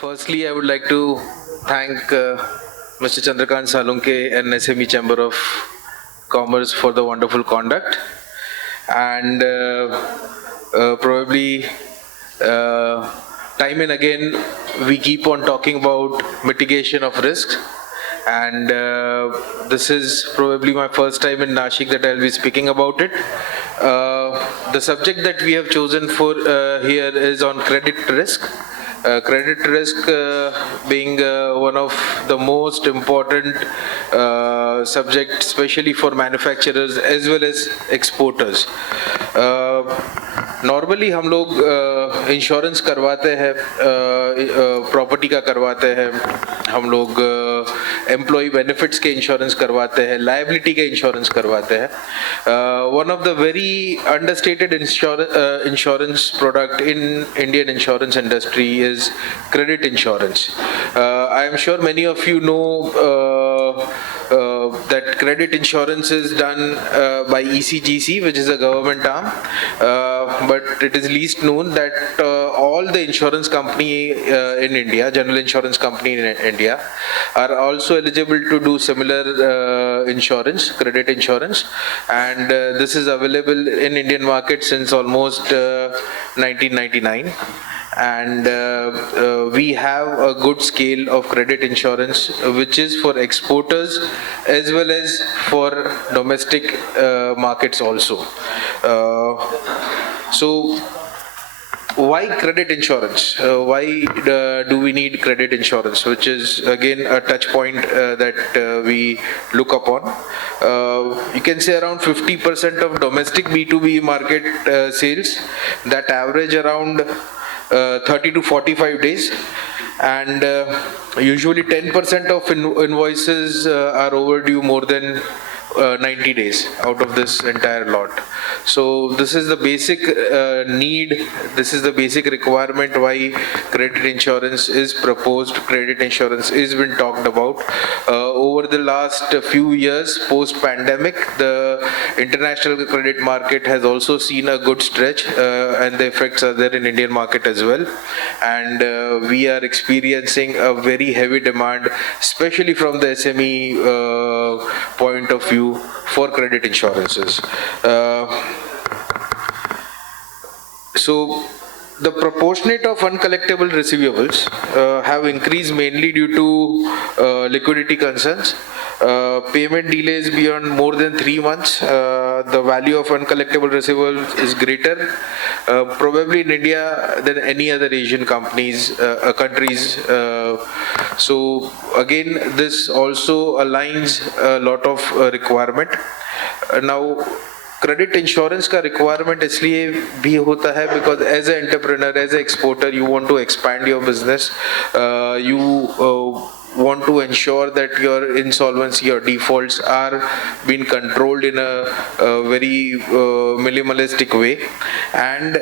Firstly, I would like to thank Mr. Chandrakant Salunke and SME Chamber of Commerce for the wonderful conduct. And probably time and again, we keep on talking about mitigation of risk. And this is probably my first time in Nashik that I'll be speaking about it. The subject that we have chosen for here is on credit risk. Credit risk being one of the most important subject, especially for manufacturers as well as exporters. Normally हम लोग इंश्योरेंस करवाते हैं, प्रॉपर्टी का करवाते हैं, हम लोग employ benefits के इंश्योरेंस करवाते हैं, लायबिलिटी के इंश्योरेंस करवाते हैं. One of the very understated insurance product in Indian insurance industry is credit insurance. I am sure many of you know that credit insurance is done by ECGC, which is a government arm, but it is least known that all the insurance company in India, general insurance company in India, are also eligible to do similar insurance, credit insurance, and this is available in Indian market since almost 1999. And we have a good scale of credit insurance which is for exporters as well as for domestic markets also. So why credit insurance? Why do we need credit insurance, which is again a touch point that we look upon. You can say around 50% of domestic B2B market sales that average around 30 to 45 days, and usually 10% of invoices are overdue more than 90 days out of this entire lot. So this is the basic need, this is the basic requirement why credit insurance is proposed, credit insurance is been talked about. Over the last few years post-pandemic, the international credit market has also seen a good stretch and the effects are there in Indian market as well. And we are experiencing a very heavy demand, especially from the SME point of view, for credit insurances. So the proportionate of uncollectible receivables have increased mainly due to liquidity concerns, payment delays beyond more than 3 months. The value of uncollectible receivables is greater probably in India than any other Asian countries. So again, this also aligns a lot of requirement. Now credit insurance का requirement इसलिए भी होता है because as a entrepreneur, as a exporter, you want to expand your business, you want to ensure that your insolvency or defaults are being controlled in a very minimalistic way, and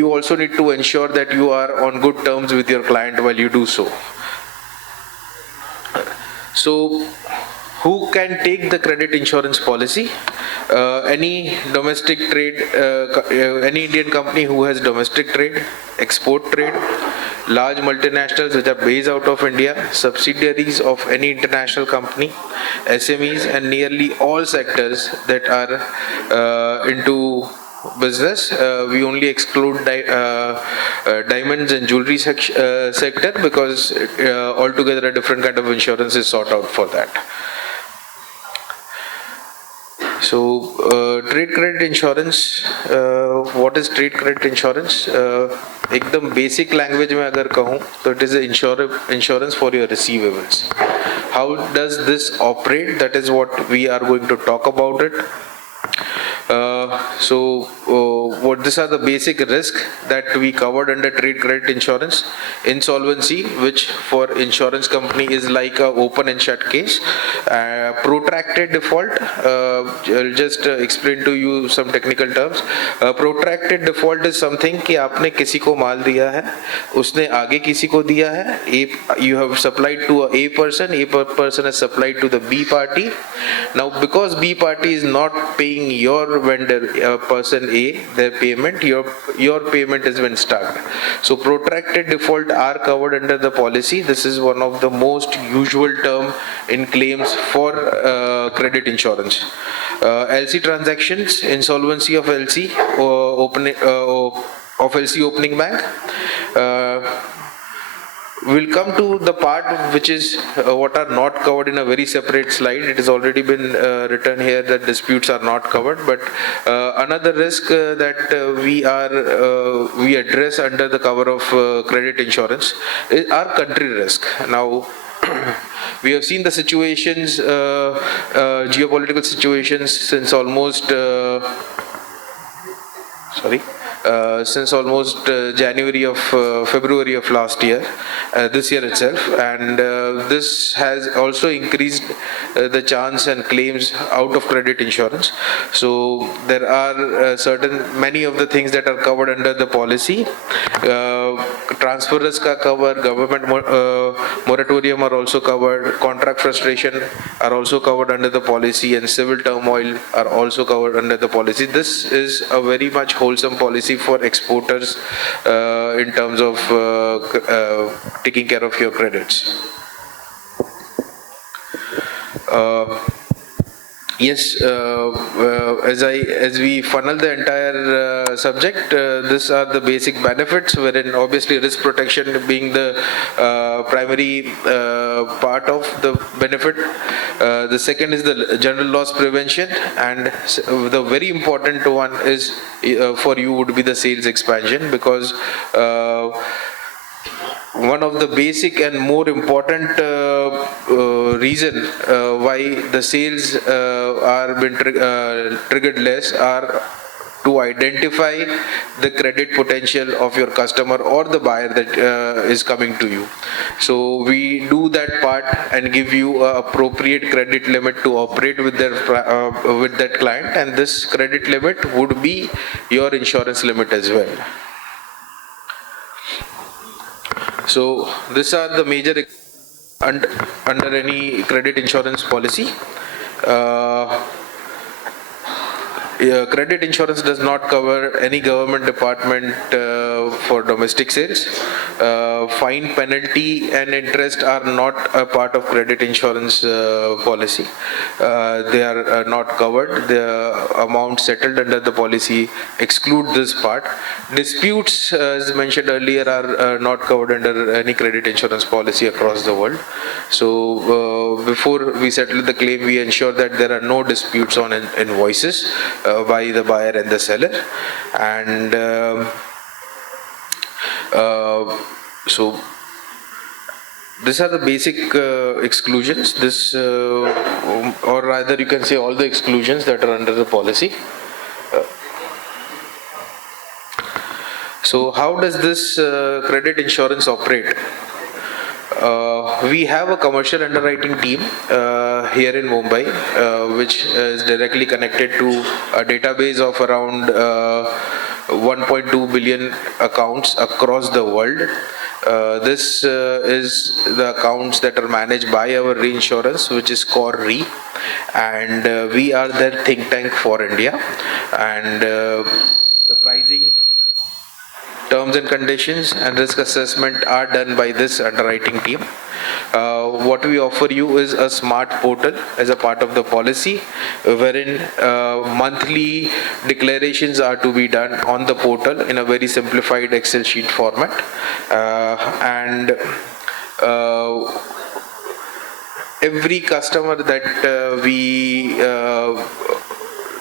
you also need to ensure that you are on good terms with your client while you do so. So who can take the credit insurance policy? Any domestic trade, any Indian company who has domestic trade, export trade, large multinationals which are based out of India, subsidiaries of any international company, SMEs, and nearly all sectors that are into business. We only exclude diamonds and jewelry sector because altogether a different kind of insurance is sought out for that. So trade credit insurance, what is trade credit insurance? एकदम basic language में अगर कहूँ तो it is insurance for your receivables. How does this operate? That is what we are going to talk about it. What these are the basic risks that we covered under trade credit insurance. Insolvency, which for insurance company is like a open and shut case. Protracted default, I'll just explain to you some technical terms. Protracted default is something कि आपने किसी को माल दिया है, उसने आगे किसी को दिया है, you have supplied to a person has supplied to the B party. Now because B party is not paying your vendor, person A, their payment, your payment has been stuck. So protracted default are covered under the policy. This is one of the most usual term in claims for credit insurance. LC transactions, insolvency of LC, opening bank. We'll come to the part which is what are not covered in a very separate slide. It has already been written here that disputes are not covered, but another risk that we address under the cover of credit insurance is our country risk. Now, we have seen the situations, geopolitical situations since almost February of last year, this year itself, and this has also increased the chance and claims out of credit insurance. So there are many of the things that are covered under the policy. Transfer risk are covered, government moratorium are also covered, contract frustration are also covered under the policy, and civil turmoil are also covered under the policy. This is a very much wholesome policy for exporters in terms of taking care of your credits. Yes, as we funnel the entire subject, these are the basic benefits, wherein obviously risk protection being the primary part of the benefit. The second is the general loss prevention, and the very important one is for you would be the sales expansion, because one of the basic and more important reason why the sales are been triggered less are to identify the credit potential of your customer or the buyer that is coming to you. So we do that part and give you an appropriate credit limit to operate with that client, and this credit limit would be your insurance limit as well. So these are the major under any credit insurance policy. Credit insurance does not cover any government department for domestic sales. Fine, penalty and interest are not a part of credit insurance policy. They are not covered. The amount settled under the policy exclude this part. Disputes, as mentioned earlier, are not covered under any credit insurance policy across the world. So before we settle the claim, we ensure that there are no disputes on invoices by the buyer and the seller, and so these are the basic exclusions. This, or rather, you can say all the exclusions that are under the policy. So how does this credit insurance operate? We have a commercial underwriting team here in Mumbai, which is directly connected to a database of around 1.2 billion accounts across the world. This is the accounts that are managed by our reinsurance, which is Core Re, and we are their think tank for India, and the pricing, terms and conditions and risk assessment are done by this underwriting team. What we offer you is a smart portal as a part of the policy, wherein monthly declarations are to be done on the portal in a very simplified Excel sheet format, and every customer that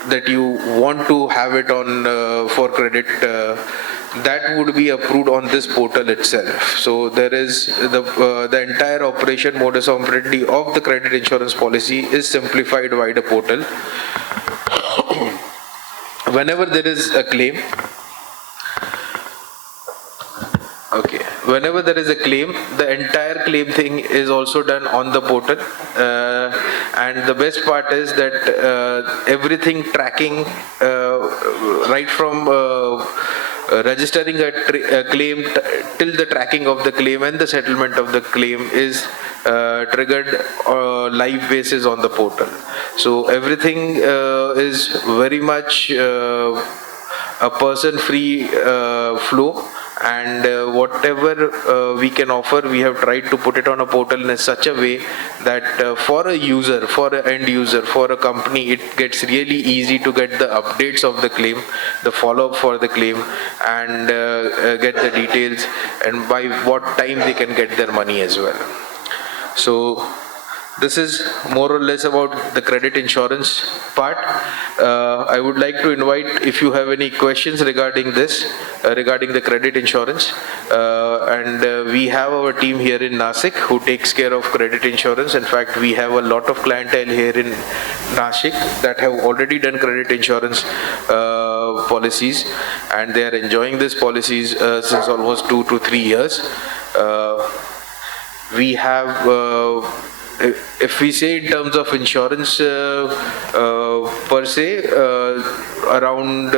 that you want to have it on for credit, that would be approved on this portal itself. So there is the entire operation modus operandi of the credit insurance policy is simplified by the portal. Whenever there is a claim, whenever there is a claim, the entire claim thing is also done on the portal, and the best part is that everything tracking right from registering a claim till the tracking of the claim and the settlement of the claim is triggered live basis on the portal. So everything is very much a person-free flow, and whatever we can offer, we have tried to put it on a portal in such a way that for a user, for an end user, for a company, it gets really easy to get the updates of the claim, the follow-up for the claim, and get the details, and by what time they can get their money as well. So this is more or less about the credit insurance part. I would like to invite, if you have any questions regarding this, regarding the credit insurance, and we have our team here in Nashik who takes care of credit insurance. In fact, we have a lot of clientele here in Nashik that have already done credit insurance policies, and they are enjoying these policies since almost 2 to 3 years. We have if we say in terms of insurance per se, around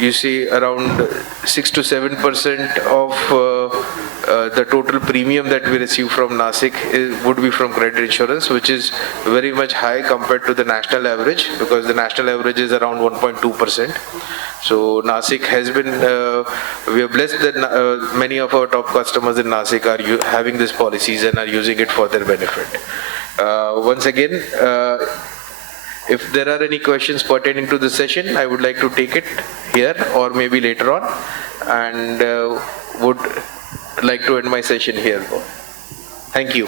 you see around 6 to 7% of the total premium that we receive from Nashik would be from credit insurance, which is very much high compared to the national average, because the national average is around 1.2%. So Nashik has been, we are blessed that many of our top customers in Nashik are having these policies and are using it for their benefit. Once again, if there are any questions pertaining to the session, I would like to take it here or maybe later on, and would like to end my session here. Thank you.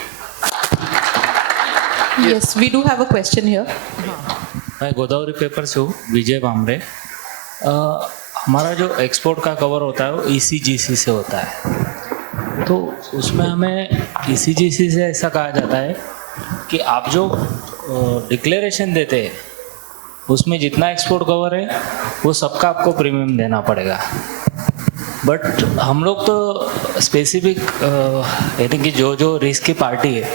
Yes, we do have a question here. मैं गोदावरी पेपर से हूँ, विजय बामरे। हमारा जो एक्सपोर्ट का कवर होता है वो ECGC से होता है, तो उसमें हमें ECGC से ऐसा कहा जाता है कि आप जो डिक्लेरेशन देते हैं उसमें जितना एक्सपोर्ट कवर है वो सबका आपको प्रीमियम देना पड़ेगा। बट हम लोग तो स्पेसिफिक यानी कि जो रिस्क की पार्टी है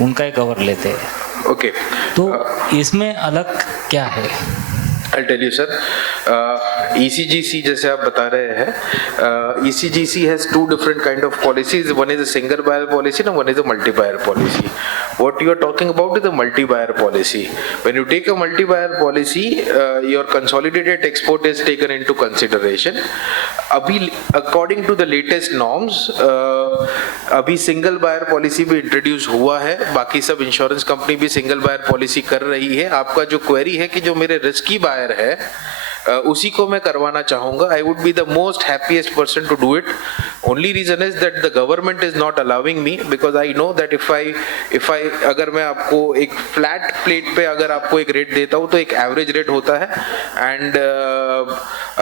उनका ही कवर लेते हैं। ओके, तो इसमें अलग क्या है? I'll tell you, sir. ECGC, जैसे आप बता रहे हैं, ECGC has two different kind of policies. One is a single buyer policy and one is a multi-buyer policy. What you are talking about is the multi-buyer policy. When you take a multi-buyer policy, your consolidated export is taken into consideration. अभी according to the latest norms, अभी single buyer policy भी introduce हुआ है, बाकी सब insurance company भी single buyer policy कर रही है। आपका जो क्वेरी है कि जो मेरे रिस्की बायर है उसी को मैं करवाना चाहूंगा, I would be the most happiest person to do it. Only reason is that the government is not allowing me, because I know that if I अगर मैं आपको एक फ्लैट प्लेट पे अगर आपको एक रेट देता हूँ तो एक एवरेज रेट होता है, एंड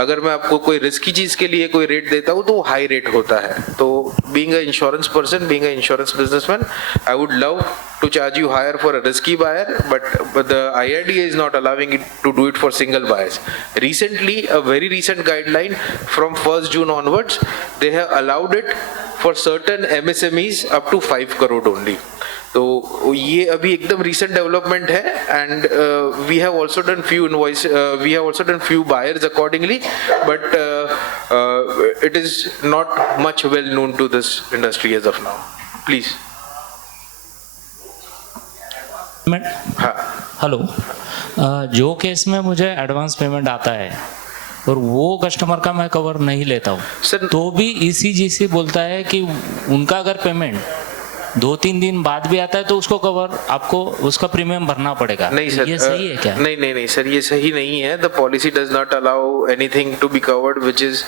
अगर मैं आपको कोई रिस्की चीज के लिए कोई रेट देता हूँ तो हाई रेट होता है। तो being an insurance person, being an insurance businessman, I would love to charge you higher for a risky buyer, but the IRDA is not allowing it to do it for single buyers. Recently, a very recent guideline from 1st June onwards, they have allowed it for certain MSMEs up to 5 crore only. तो ये अभी एकदम recent development है, and we have also done few buyers accordingly, but it is not much well known to this industry as of now. Please. हाँ, हेलो, जो केस में मुझे advance payment आता है और वो कस्टमर का मैं कवर नहीं लेता हूँ, तो भी ECGC बोलता है कि उनका अगर पेमेंट 2-3 दिन बाद भी आता है तो उसको कवर आपको उसका प्रीमियम भरना पड़ेगा। नहीं सर, ये सही है क्या? नहीं सर, ये सही नहीं है। The policy does not allow anything to be covered which is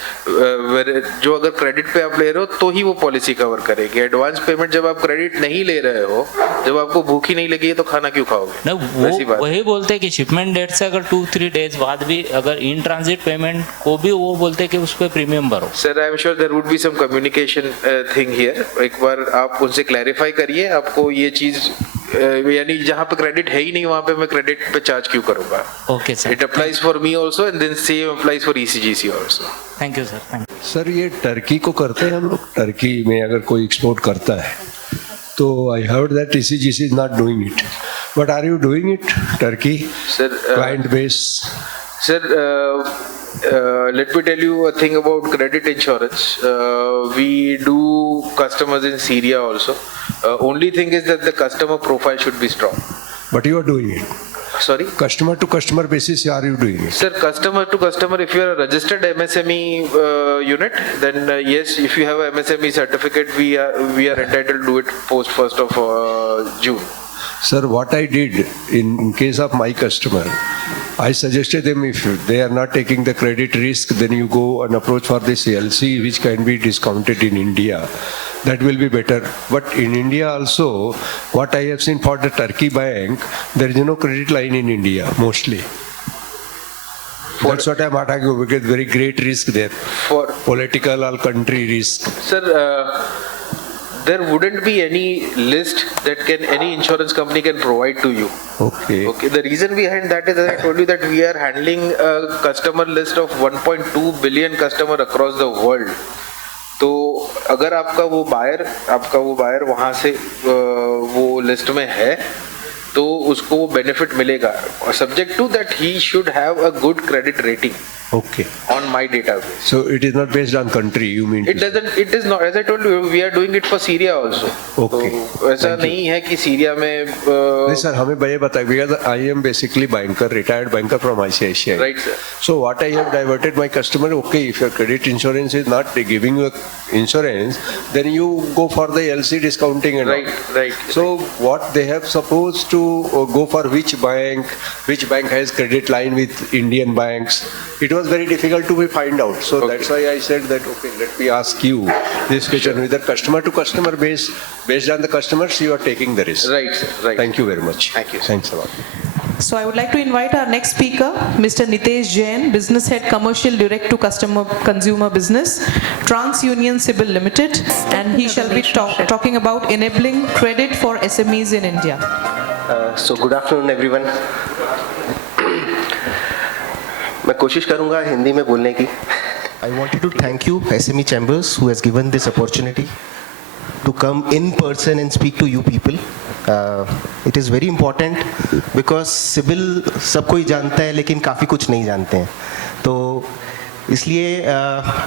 जो अगर क्रेडिट पे आप ले रहे हो तो ही वो पॉलिसी कवर करेगी। एडवांस पेमेंट जब आप क्रेडिट नहीं ले रहे हो, जब आपको भूखी नहीं लगी है तो खाना क्यों खाओगे? नहीं, वो वही बोलते हैं कि शिपमेंट डेट से अगर 2-3 डेज बाद भी अगर इन ट्रांजिट पेमेंट को भी वो बोलते हैं कि उस पर प्रीमियम भरो। Sir, I am sure there would be some communication thing here. एक बार आप उनसे क्लैरिफाई करिए, आपको ये चीज यानी जहाँ पे क्रेडिट है ही नहीं वहाँ पे मैं क्रेडिट पे चार्ज क्यों करूँगा? Okay sir, it applies for me also and then same applies for ECGC also. Thank you sir, thank you. Sir, ये टर्की को करते हैं हम लोग। टर्की में अगर कोई एक्सपोर्ट करता है तो I heard that ECGC is not doing it, but are you doing it? Turkey sir, client base. Sir, let me tell you a thing about credit insurance. We do customers in Syria also. Only thing is that the customer profile should be strong. But you are doing it. Sorry? Customer to customer basis, are you doing it? Sir, customer to customer, if you are a registered MSME unit, then yes, if you have a MSME certificate, we are entitled to do it post 1st of June. Sir, what I did in case of my customer, I suggested them if they are not taking the credit risk, then you go and approach for this LC, which can be discounted in India. That will be better. But in India also, what I have seen for the Turkey bank, there is no credit line in India, mostly. That's what I'm arguing, because very great risk there. For Political or country risk. Sir, there wouldn't be any list that any insurance company can provide to you. Okay. Okay. The reason behind that is, as I told you, that we are handling a customer list of 1.2 billion customer across the world. तो अगर आपका वो बायर वहाँ से वो लिस्ट में है, तो उसको वो बेनिफिट मिलेगा, subject to that he should have a good credit rating Okay. on my database. So it is not based on country, you mean? It is not, as I told you, we are doing it for Syria also. Okay. तो ऐसा नहीं है कि सीरिया में नहीं सर, हमें ये बताइए, because I am basically banker, retired banker from ICICI. Right, sir. So what I have diverted my customer, okay, if your credit insurance is not giving you insurance, then you go for the LC discounting and all. Right. So what they have supposed to go for which bank has credit line with Indian banks? It was very difficult to find out. So Okay. that's why I said that, okay, let me ask you this question, whether customer to customer based on the customers, you are taking the risk. Right, sir. Right. Thank you very much. Thank you, sir. Thanks a lot. So I would like to invite our next speaker, Mr. Nitesh Jain, Business Head Commercial Direct to Consumer Business, TransUnion Sibyl Limited, and he shall be talking about enabling credit for SMEs in India. So good afternoon everyone. मैं कोशिश करूंगा हिंदी में बोलने की. I wanted to thank you SME Chambers who has given this opportunity to come in person and speak to you people. It is very important because CIBIL सब कोई जानता है लेकिन काफ़ी कुछ नहीं जानते हैं, तो इसलिए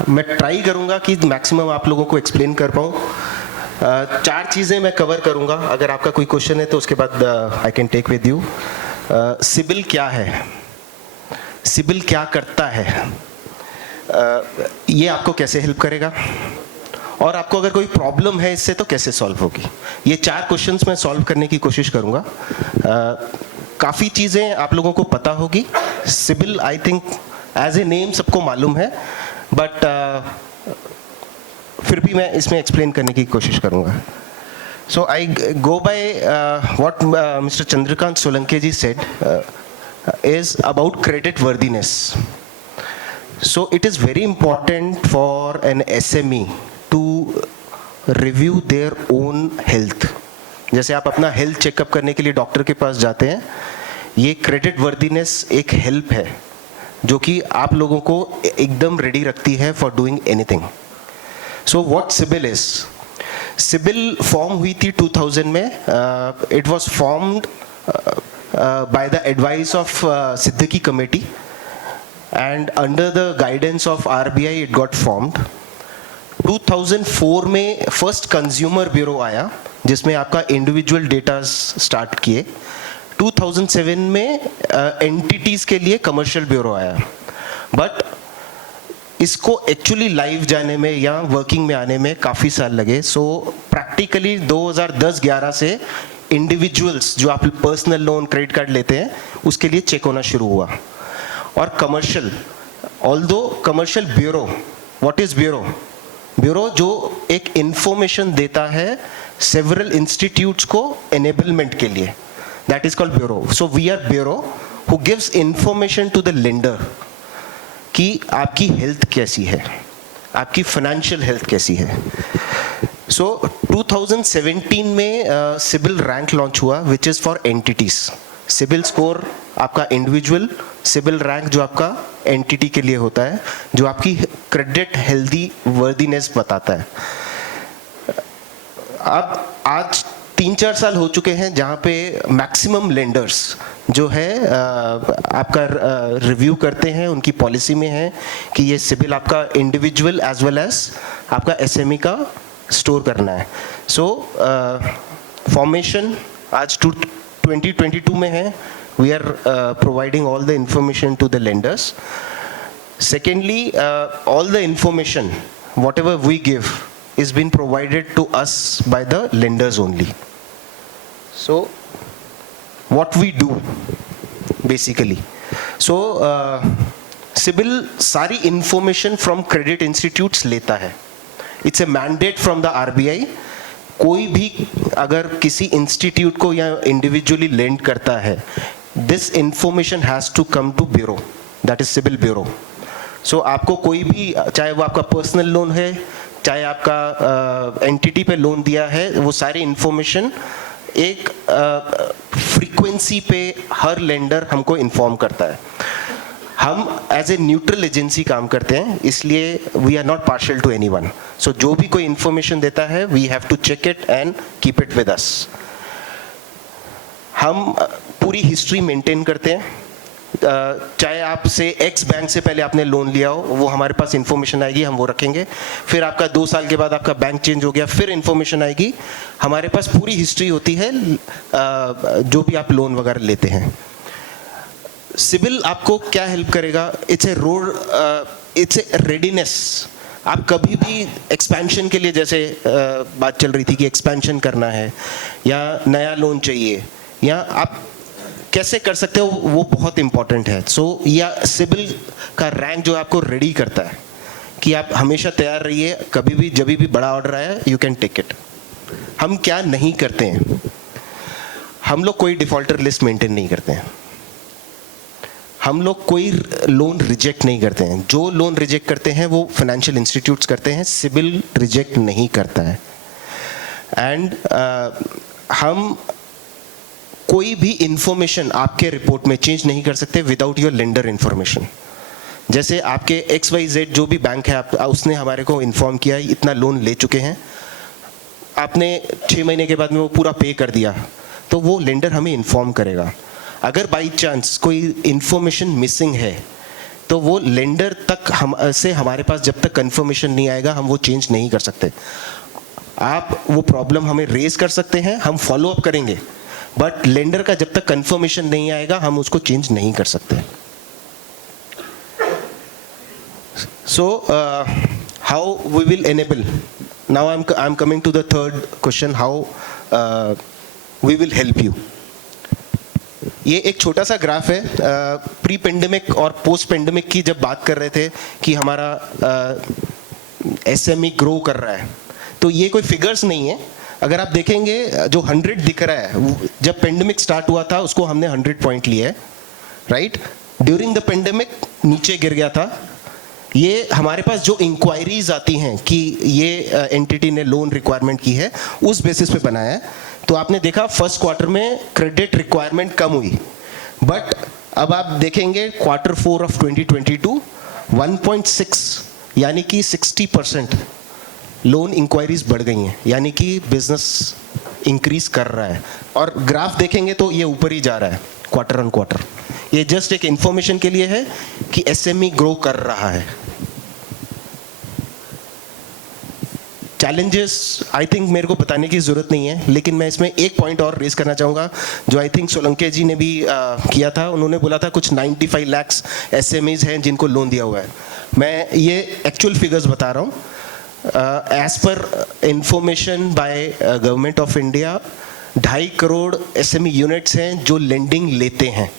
मैं ट्राई करूंगा कि मैक्सिमम आप लोगों को एक्सप्लेन कर पाऊँ. 4 चीज़ें मैं कवर करूंगा. अगर आपका कोई क्वेश्चन है तो उसके बाद I can take with you. CIBIL क्या है, सिबिल क्या करता है, ये आपको कैसे हेल्प करेगा, और आपको अगर कोई प्रॉब्लम है इससे तो कैसे सॉल्व होगी. ये 4 क्वेश्चंस मैं सॉल्व करने की कोशिश करूंगा. काफ़ी चीज़ें आप लोगों को पता होगी. CIBIL I think as a name सबको मालूम है, बट फिर भी मैं इसमें एक्सप्लेन करने की कोशिश करूंगा. So I go by what mister Chandrakant Solanke ji said is about credit worthiness. So it is very important for an SME to review their own health. जैसे आप अपना हेल्थ चेकअप करने के लिए डॉक्टर के पास जाते हैं, ये क्रेडिट वर्दीनेस एक हेल्प है जो कि आप लोगों को एकदम रेडी रखती है for doing anything. So what CIBIL is. CIBIL form हुई थी 2000 में. It was formed by the advice of Siddiqui committee and under the guidance of RBI it got formed. 2004 में फर्स्ट कंज्यूमर ब्यूरो आया जिसमें आपका इंडिविजुअल डेटा स्टार्ट किए. 2007 में एंटिटीज के लिए कमर्शियल ब्यूरो आया, बट इसको एक्चुअली लाइव जाने में या वर्किंग में आने में काफ़ी साल लगे. सो प्रैक्टिकली 2010-11 से इंडिविजुअल्स जो आप पर्सनल लोन क्रेडिट कार्ड लेते हैं उसके लिए चेक होना शुरू हुआ. और commercial, although commercial bureau, what is bureau? Bureau जो एक इंफॉर्मेशन देता है सेवरल इंस्टीट्यूट्स को एनेबलमेंट के लिए, that is called bureau. So we are bureau who gives information to the lender कि आपकी हेल्थ कैसी है, आपकी फाइनेंशियल हेल्थ कैसी है. सो 2017 में सिबिल रैंक लॉन्च हुआ which is for entities. CIBIL score आपका इंडिविजुअल, सिबिल रैंक जो आपका एंटिटी के लिए होता है, जो आपकी क्रेडिट हेल्दी वर्दीनेस बताता है. अब आज 3-4 साल हो चुके हैं जहाँ पे मैक्सिमम लेंडर्स जो है आपका रिव्यू करते हैं, उनकी पॉलिसी में है कि ये सिबिल आपका इंडिविजुअल एज वेल एज आपका एसएमई का स्टोर करना है. सो फॉर्मेशन आज 2022 में है. we are providing all the information to the lenders. Secondly, all the information, whatever we give, is been provided to us by the lenders only. So, what we do, basically. So, CIBIL सारी information from credit institutes लेता है. It's a mandate from the RBI. कोई भी अगर किसी इंस्टीट्यूट को या individually lend करता है, this information has to come to bureau, that is CIBIL bureau. So आपको कोई भी, चाहे वो आपका पर्सनल लोन है, चाहे आपका एंटिटी पे लोन दिया है, वो सारी इंफॉर्मेशन एक फ्रीक्वेंसी पे हर लेंडर हमको इन्फॉर्म करता है. हम एज ए न्यूट्रल एजेंसी काम करते हैं, इसलिए we are not partial to anyone. So जो भी कोई इंफॉर्मेशन देता है, we have to check it and keep it with us. हम पूरी हिस्ट्री मेंटेन करते हैं. चाहे आपसे एक्स बैंक से पहले आपने लोन लिया हो, वो हमारे पास इंफॉर्मेशन आएगी, हम वो रखेंगे. फिर आपका 2 साल के बाद आपका बैंक चेंज हो गया, फिर इंफॉर्मेशन आएगी. हमारे पास पूरी हिस्ट्री होती है जो भी आप लोन वगैरह लेते हैं. सिबिल आपको क्या हेल्प करेगा? It's a road, it's a readiness. आप कभी भी एक्सपेंशन के लिए, जैसे बात चल रही थी कि एक्सपेंशन करना है या नया लोन चाहिए, या आप कैसे कर सकते हो, वो बहुत इंपॉर्टेंट है. सो या सिबिल का रैंक जो आपको रेडी करता है कि आप हमेशा तैयार रहिए, कभी भी जब भी बड़ा ऑर्डर आया, यू कैन टेक इट. हम क्या नहीं करते हैं, हम लोग कोई डिफॉल्टर लिस्ट मेंटेन नहीं करते हैं. हम लोग कोई लोन रिजेक्ट नहीं करते हैं. जो लोन रिजेक्ट करते हैं वो फाइनेंशियल इंस्टीट्यूट्स करते हैं, सिबिल रिजेक्ट नहीं करता है. एंड हम कोई भी इंफॉर्मेशन आपके रिपोर्ट में चेंज नहीं कर सकते विदाउट योर लेंडर इंफॉर्मेशन. जैसे आपके XYZ जो भी बैंक है, उसने हमारे को इन्फॉर्म किया इतना लोन ले चुके हैं, आपने 6 महीने के बाद में वो पूरा पे कर दिया, तो वो लेंडर हमें इन्फॉर्म करेगा. अगर बाई चांस कोई इंफॉर्मेशन मिसिंग है, तो वो लेंडर तक हमारे पास जब तक कंफर्मेशन नहीं आएगा, हम वो चेंज नहीं कर सकते. आप वो प्रॉब्लम हमें रेज कर सकते हैं, हम फॉलो अप करेंगे, बट लेंडर का जब तक कंफर्मेशन नहीं आएगा, हम उसको चेंज नहीं कर सकते. So how we will enable, now I am coming to the third question, how we will help you. ये एक छोटा सा ग्राफ है, प्री पेंडेमिक और पोस्ट पेंडेमिक की जब बात कर रहे थे कि हमारा SME ग्रो कर रहा है, तो ये कोई फिगर्स नहीं है. अगर आप देखेंगे जो 100 दिख रहा है, जब पेंडेमिक स्टार्ट हुआ था उसको हमने 100 पॉइंट लिए है, राइट. ड्यूरिंग द पेंडेमिक नीचे गिर गया था. ये हमारे पास जो इंक्वायरीज आती हैं कि ये एंटिटी ने लोन रिक्वायरमेंट की है, उस बेसिस पे बनाया है. तो आपने देखा फर्स्ट क्वार्टर में क्रेडिट रिक्वायरमेंट कम हुई, बट अब आप देखेंगे Q4 ऑफ 2022 1.6 यानी कि 60% लोन इंक्वायरीज बढ़ गई हैं, यानी कि बिजनेस इंक्रीज कर रहा है. और ग्राफ देखेंगे तो ये ऊपर ही जा रहा है क्वार्टर ऑन क्वार्टर. ये जस्ट एक इंफॉर्मेशन के लिए है कि SME ग्रो कर रहा है. चैलेंजेस आई थिंक मेरे को बताने की ज़रूरत नहीं है, लेकिन मैं इसमें एक पॉइंट और रेज करना चाहूँगा जो आई थिंक सोलंके जी ने भी किया था. उन्होंने बोला था कुछ 95 लाख SMEs हैं जिनको लोन दिया हुआ है. मैं ये एक्चुअल फिगर्स बता रहा हूँ. As per information by government of India 2.5 crore SME units हैं जो लेंडिंग लेते हैं,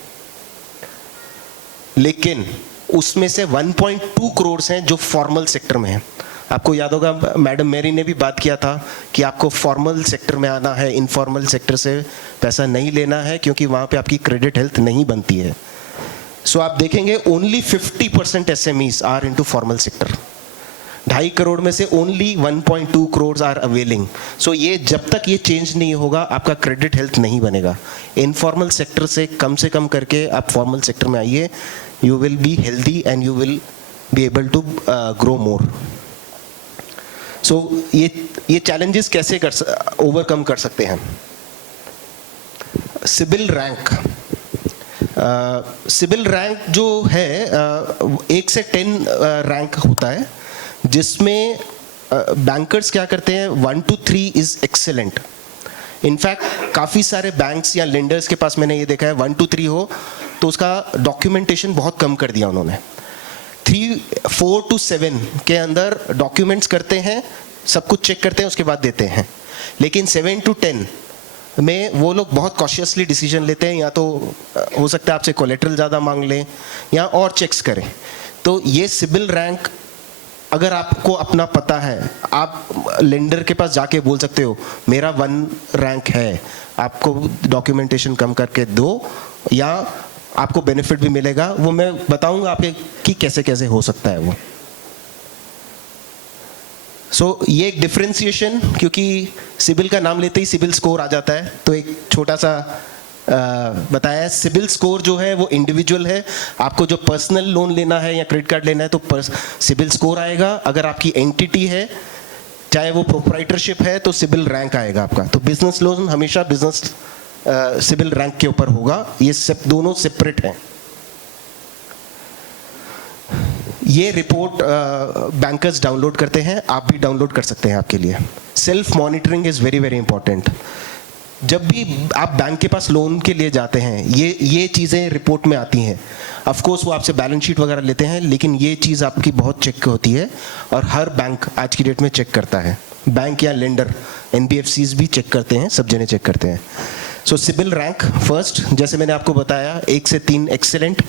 लेकिन उसमें से 1.2 करोड़ हैं जो फॉर्मल सेक्टर में हैं. आपको याद होगा मैडम मेरी ने भी बात किया था कि आपको फॉर्मल सेक्टर में आना है, इनफॉर्मल सेक्टर से पैसा नहीं लेना है, क्योंकि वहाँ पे आपकी क्रेडिट हेल्थ नहीं बनती है. सो आप देखेंगे only 50% SMEs are into formal sector. 2.5 crore में से only 1.2 crore are availing. So ये जब तक ये चेंज नहीं होगा, आपका क्रेडिट हेल्थ नहीं बनेगा. इनफॉर्मल सेक्टर से कम करके आप फॉर्मल सेक्टर में आइए, you will be healthy and you will be able to grow more. So ये चैलेंजेस कैसे ओवरकम कर सकते हैं? CIBIL rank. सिबिल रैंक जो है 1 से 10 रैंक होता है, जिसमें बैंकर्स क्या करते हैं 1 to 3 इज एक्सेलेंट. इनफैक्ट काफ़ी सारे बैंक्स या लेंडर्स के पास मैंने ये देखा है 1 to 3 हो तो उसका डॉक्यूमेंटेशन बहुत कम कर दिया उन्होंने। 3, 4 to 7 के अंदर डॉक्यूमेंट्स करते हैं, सब कुछ चेक करते हैं, उसके बाद देते हैं। लेकिन 7 to 10 में वो लोग बहुत कॉशियसली डिसीजन लेते हैं, या तो हो सकता है आपसे कोलेट्रल ज़्यादा मांग लें या और चेक्स करें। तो ये सिबिल रैंक अगर आपको अपना पता है, आप लेंडर के पास जाके बोल सकते हो मेरा 1 रैंक है, आपको डॉक्यूमेंटेशन कम करके दो, या आपको बेनिफिट भी मिलेगा। वो मैं बताऊंगा आपके कि कैसे कैसे हो सकता है वो। सो ये एक डिफरेंशिएशन, क्योंकि सिबिल का नाम लेते ही सिबिल स्कोर आ जाता है, तो एक छोटा सा बताया है। सिबिल स्कोर जो है वो इंडिविजुअल है, आपको जो पर्सनल लोन लेना है या क्रेडिट कार्ड लेना है तो सिबिल स्कोर आएगा। अगर आपकी एंटिटी है, चाहे वो प्रोप्राइटरशिप है, तो सिबिल रैंक आएगा आपका। तो बिजनेस लोन हमेशा बिजनेस सिबिल रैंक के ऊपर होगा। ये दोनों सेपरेट हैं। ये रिपोर्ट बैंकर्स डाउनलोड करते हैं, आप भी डाउनलोड कर सकते हैं आपके लिए। Self monitoring is very very important. जब भी आप बैंक के पास लोन के लिए जाते हैं, ये चीज़ें रिपोर्ट में आती हैं। ऑफ कोर्स वो आपसे बैलेंस शीट वगैरह लेते हैं, लेकिन ये चीज़ आपकी बहुत चेक होती है और हर बैंक आज की डेट में चेक करता है। बैंक या लेंडर, NBFCs भी चेक करते हैं, सब जने चेक करते हैं। सो सिबिल रैंक फर्स्ट, जैसे मैंने आपको बताया, 1 से 3 एक्सेलेंट,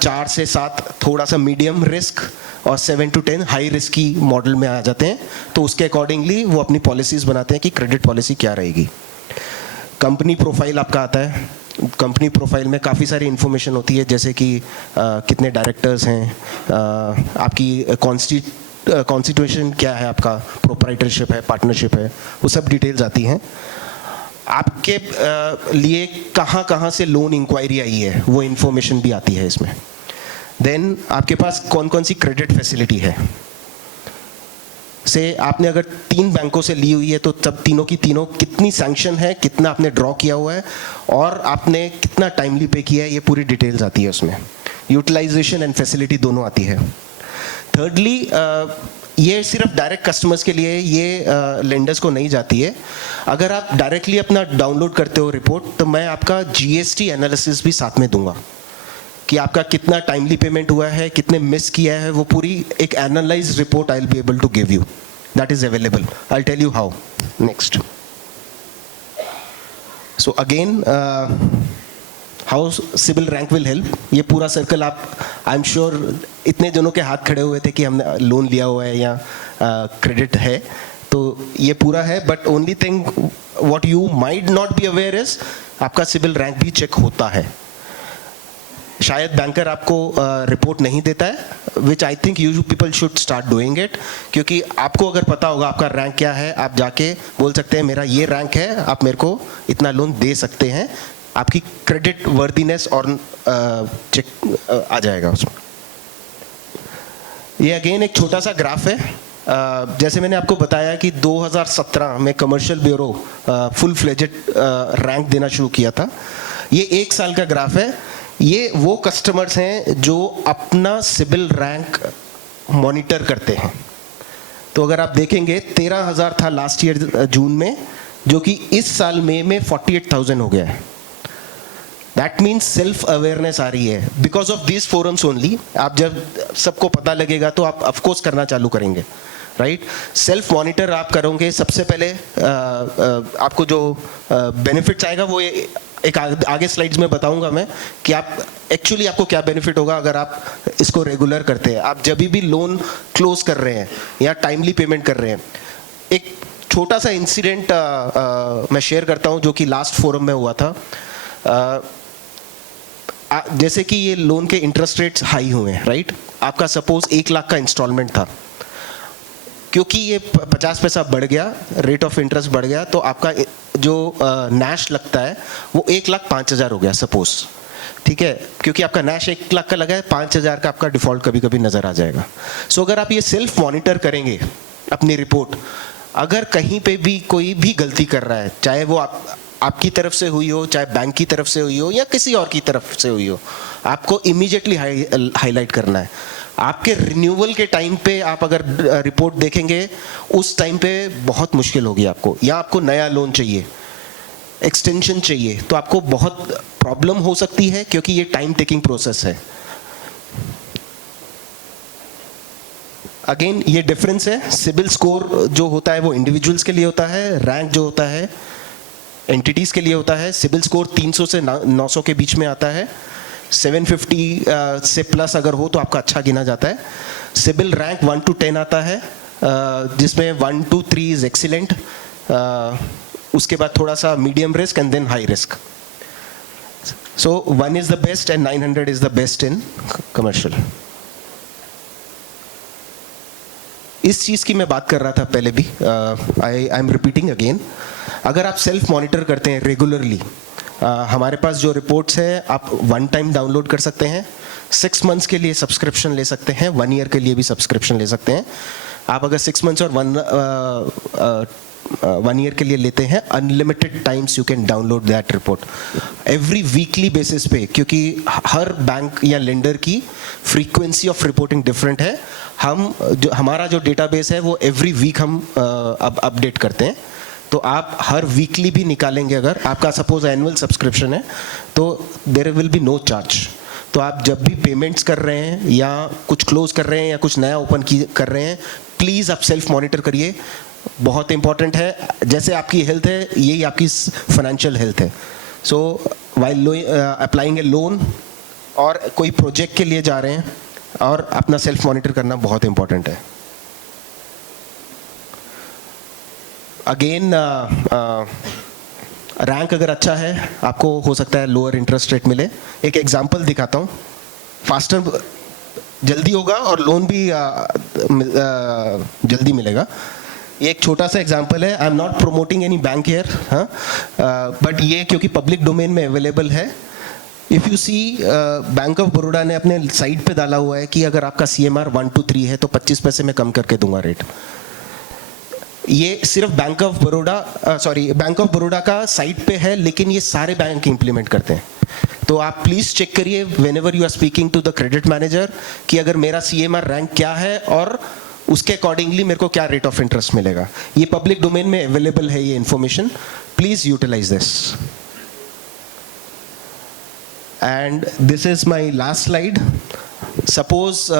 4 से 7 थोड़ा सा मीडियम रिस्क, और 7 to 10 हाई रिस्क की मॉडल में आ जाते हैं। तो उसके अकॉर्डिंगली वो अपनी पॉलिसीज बनाते हैं कि क्रेडिट पॉलिसी क्या रहेगी। कंपनी प्रोफाइल आपका आता है। कंपनी प्रोफाइल में काफ़ी सारी इन्फॉर्मेशन होती है, जैसे कि कितने डायरेक्टर्स हैं, आपकी कॉन्स्टिट्यूशन क्या है, आपका प्रोप्राइटरशिप है, पार्टनरशिप है, वो सब डिटेल्स आती हैं। आपके लिए कहाँ कहाँ से लोन इंक्वायरी आई है, वो इन्फॉर्मेशन भी आती है इसमें। देन आपके पास कौन कौन सी क्रेडिट फैसिलिटी है, से आपने अगर 3 बैंकों से ली हुई है तो तब तीनों की तीनों कितनी सैंक्शन है, कितना आपने ड्रॉ किया हुआ है, और आपने कितना टाइमली पे किया है, ये पूरी डिटेल्स आती है उसमें। यूटिलाइजेशन एंड फैसिलिटी दोनों आती है। थर्डली, ये सिर्फ डायरेक्ट कस्टमर्स के लिए, ये लेंडर्स को नहीं जाती है। अगर आप डायरेक्टली अपना डाउनलोड करते हो रिपोर्ट, तो मैं आपका GST एनालिसिस भी साथ में दूंगा कि आपका कितना टाइमली पेमेंट हुआ है, कितने मिस किया है, वो पूरी एक analyse report I will be able to give you. That is available. I tell you how. Next, so again how CIBIL rank will help. ये पूरा सर्कल आप, आई एम श्योर इतने जनों के हाथ खड़े हुए थे कि हमने लोन लिया हुआ है या क्रेडिट है, तो ये पूरा है। But only thing what you might not be aware is, आपका सिबिल रैंक भी चेक होता है। शायद बैंकर आपको रिपोर्ट नहीं देता है, which I think you people should start doing it, क्योंकि आपको अगर पता होगा आपका रैंक क्या है, आप जाके बोल सकते हैं मेरा ये रैंक है, आप मेरे को इतना लोन दे सकते हैं। आपकी क्रेडिट वर्दीनेस और चेक आ जाएगा उसमें। ये अगेन एक छोटा सा ग्राफ है। जैसे मैंने आपको बताया कि 2017 में commercial bureau full fledged rank देना शुरू किया था। ये 1 साल का ग्राफ है। ये वो कस्टमर्स हैं जो अपना सिबिल रैंक मॉनिटर करते हैं। तो अगर आप देखेंगे 13,000 था लास्ट ईयर जून में, जो कि इस साल मई में 48,000 हो गया है। दैट मीन्स सेल्फ अवेयरनेस आ रही है because of this forums only. आप जब सबको पता लगेगा तो आप ऑफकोर्स करना चालू करेंगे, राइट। सेल्फ मॉनिटर आप करोगे, सबसे पहले आपको जो बेनिफिट्स आएगा वो एक आगे स्लाइड्स में बताऊंगा मैं कि आप एक्चुअली आपको क्या बेनिफिट होगा अगर आप इसको रेगुलर करते हैं। आप जब भी लोन क्लोज कर रहे हैं या टाइमली पेमेंट कर रहे हैं, एक छोटा सा इंसिडेंट मैं शेयर करता हूं जो कि लास्ट फोरम में हुआ था। जैसे कि ये लोन के इंटरेस्ट रेट्स हाई हुए हैं, राइट। आपका सपोज 1 लाख का इंस्टॉलमेंट था, क्योंकि ये 50 पैसा बढ़ गया, रेट ऑफ इंटरेस्ट बढ़ गया, तो आपका जो नैश लगता है वो 1,05,000 हो गया सपोज, ठीक है। क्योंकि आपका नैश 1 लाख का लगा है, 5,000 का आपका डिफॉल्ट कभी कभी नजर आ जाएगा। सो अगर आप ये सेल्फ मॉनिटर करेंगे अपनी रिपोर्ट, अगर कहीं पे भी कोई भी गलती कर रहा है, चाहे वो आपकी तरफ से हुई हो, चाहे बैंक की तरफ से हुई हो या किसी और की तरफ से हुई हो, आपको इमीडिएटली हाईलाइट करना है। आपके रिन्यूअल के टाइम पे आप अगर रिपोर्ट देखेंगे उस टाइम पे बहुत मुश्किल होगी आपको, या आपको नया लोन चाहिए, एक्सटेंशन चाहिए, तो आपको बहुत प्रॉब्लम हो सकती है क्योंकि ये टाइम टेकिंग प्रोसेस है। अगेन ये डिफरेंस है, सिबिल स्कोर जो होता है वो इंडिविजुअल्स के लिए होता है, रैंक जो होता है एंटिटीज के लिए होता है। सिबिल स्कोर 300 से 900 के बीच में आता है, 750 से प्लस अगर हो तो आपका अच्छा गिना जाता है। सिबिल रैंक 1 to 10 आता है, जिसमें 1 to 3 इज एक्सीलेंट, उसके बाद थोड़ा सा medium risk and then high risk. So 1 is the best and 900 is the best in commercial. इस चीज़ की मैं बात कर रहा था पहले भी, आई एम रिपीटिंग अगेन। अगर आप सेल्फ मॉनिटर करते हैं रेगुलरली, हमारे पास जो रिपोर्ट्स है आप 1 टाइम डाउनलोड कर सकते हैं, 6 मंथ्स के लिए सब्सक्रिप्शन ले सकते हैं, 1 ईयर के लिए भी सब्सक्रिप्शन ले सकते हैं। आप अगर 6 मंथ्स और 1 ईयर के लिए लेते हैं, unlimited times you can download that report every weekly basis पे, क्योंकि हर बैंक या लेंडर की फ्रीक्वेंसी ऑफ रिपोर्टिंग डिफरेंट है। हमारा जो डेटाबेस है वो एवरी वीक हम अब अपडेट करते हैं, तो आप हर वीकली भी निकालेंगे। अगर आपका सपोज एनुअल सब्सक्रिप्शन है तो there will be no charge. तो आप जब भी पेमेंट्स कर रहे हैं या कुछ क्लोज कर रहे हैं या कुछ नया ओपन कर रहे हैं, प्लीज़ आप सेल्फ मॉनिटर करिए, बहुत इंपॉर्टेंट है। जैसे आपकी हेल्थ है, यही आपकी फाइनेंशियल हेल्थ है। सो वाइल अप्लाइंग ए लोन और कोई प्रोजेक्ट के लिए जा रहे हैं, और अपना सेल्फ मॉनिटर करना बहुत इंपॉर्टेंट है। अगेन रैंक अगर अच्छा है, आपको हो सकता है लोअर इंटरेस्ट रेट मिले। एक एग्जांपल दिखाता हूँ, फास्टर जल्दी होगा और लोन भी जल्दी मिलेगा। ये एक छोटा सा एग्जांपल है, I am not promoting any bank here, हाँ, बट ये क्योंकि पब्लिक डोमेन में अवेलेबल है। If you see, bank of Baroda ने अपने साइट पे डाला हुआ है कि अगर आपका CMR 1 to 3 है तो 25 पैसे में कम करके दूंगा रेट। ये सिर्फ बैंक ऑफ बड़ौदा का साइट पे है, लेकिन ये सारे बैंक इंप्लीमेंट करते हैं। तो आप प्लीज़ चेक करिए whenever you are speaking to the credit manager कि अगर मेरा CMR रैंक क्या है और उसके अकॉर्डिंगली मेरे को क्या रेट ऑफ इंटरेस्ट मिलेगा। ये पब्लिक डोमेन में अवेलेबल है ये information, please utilise this. And this is my last slide. Suppose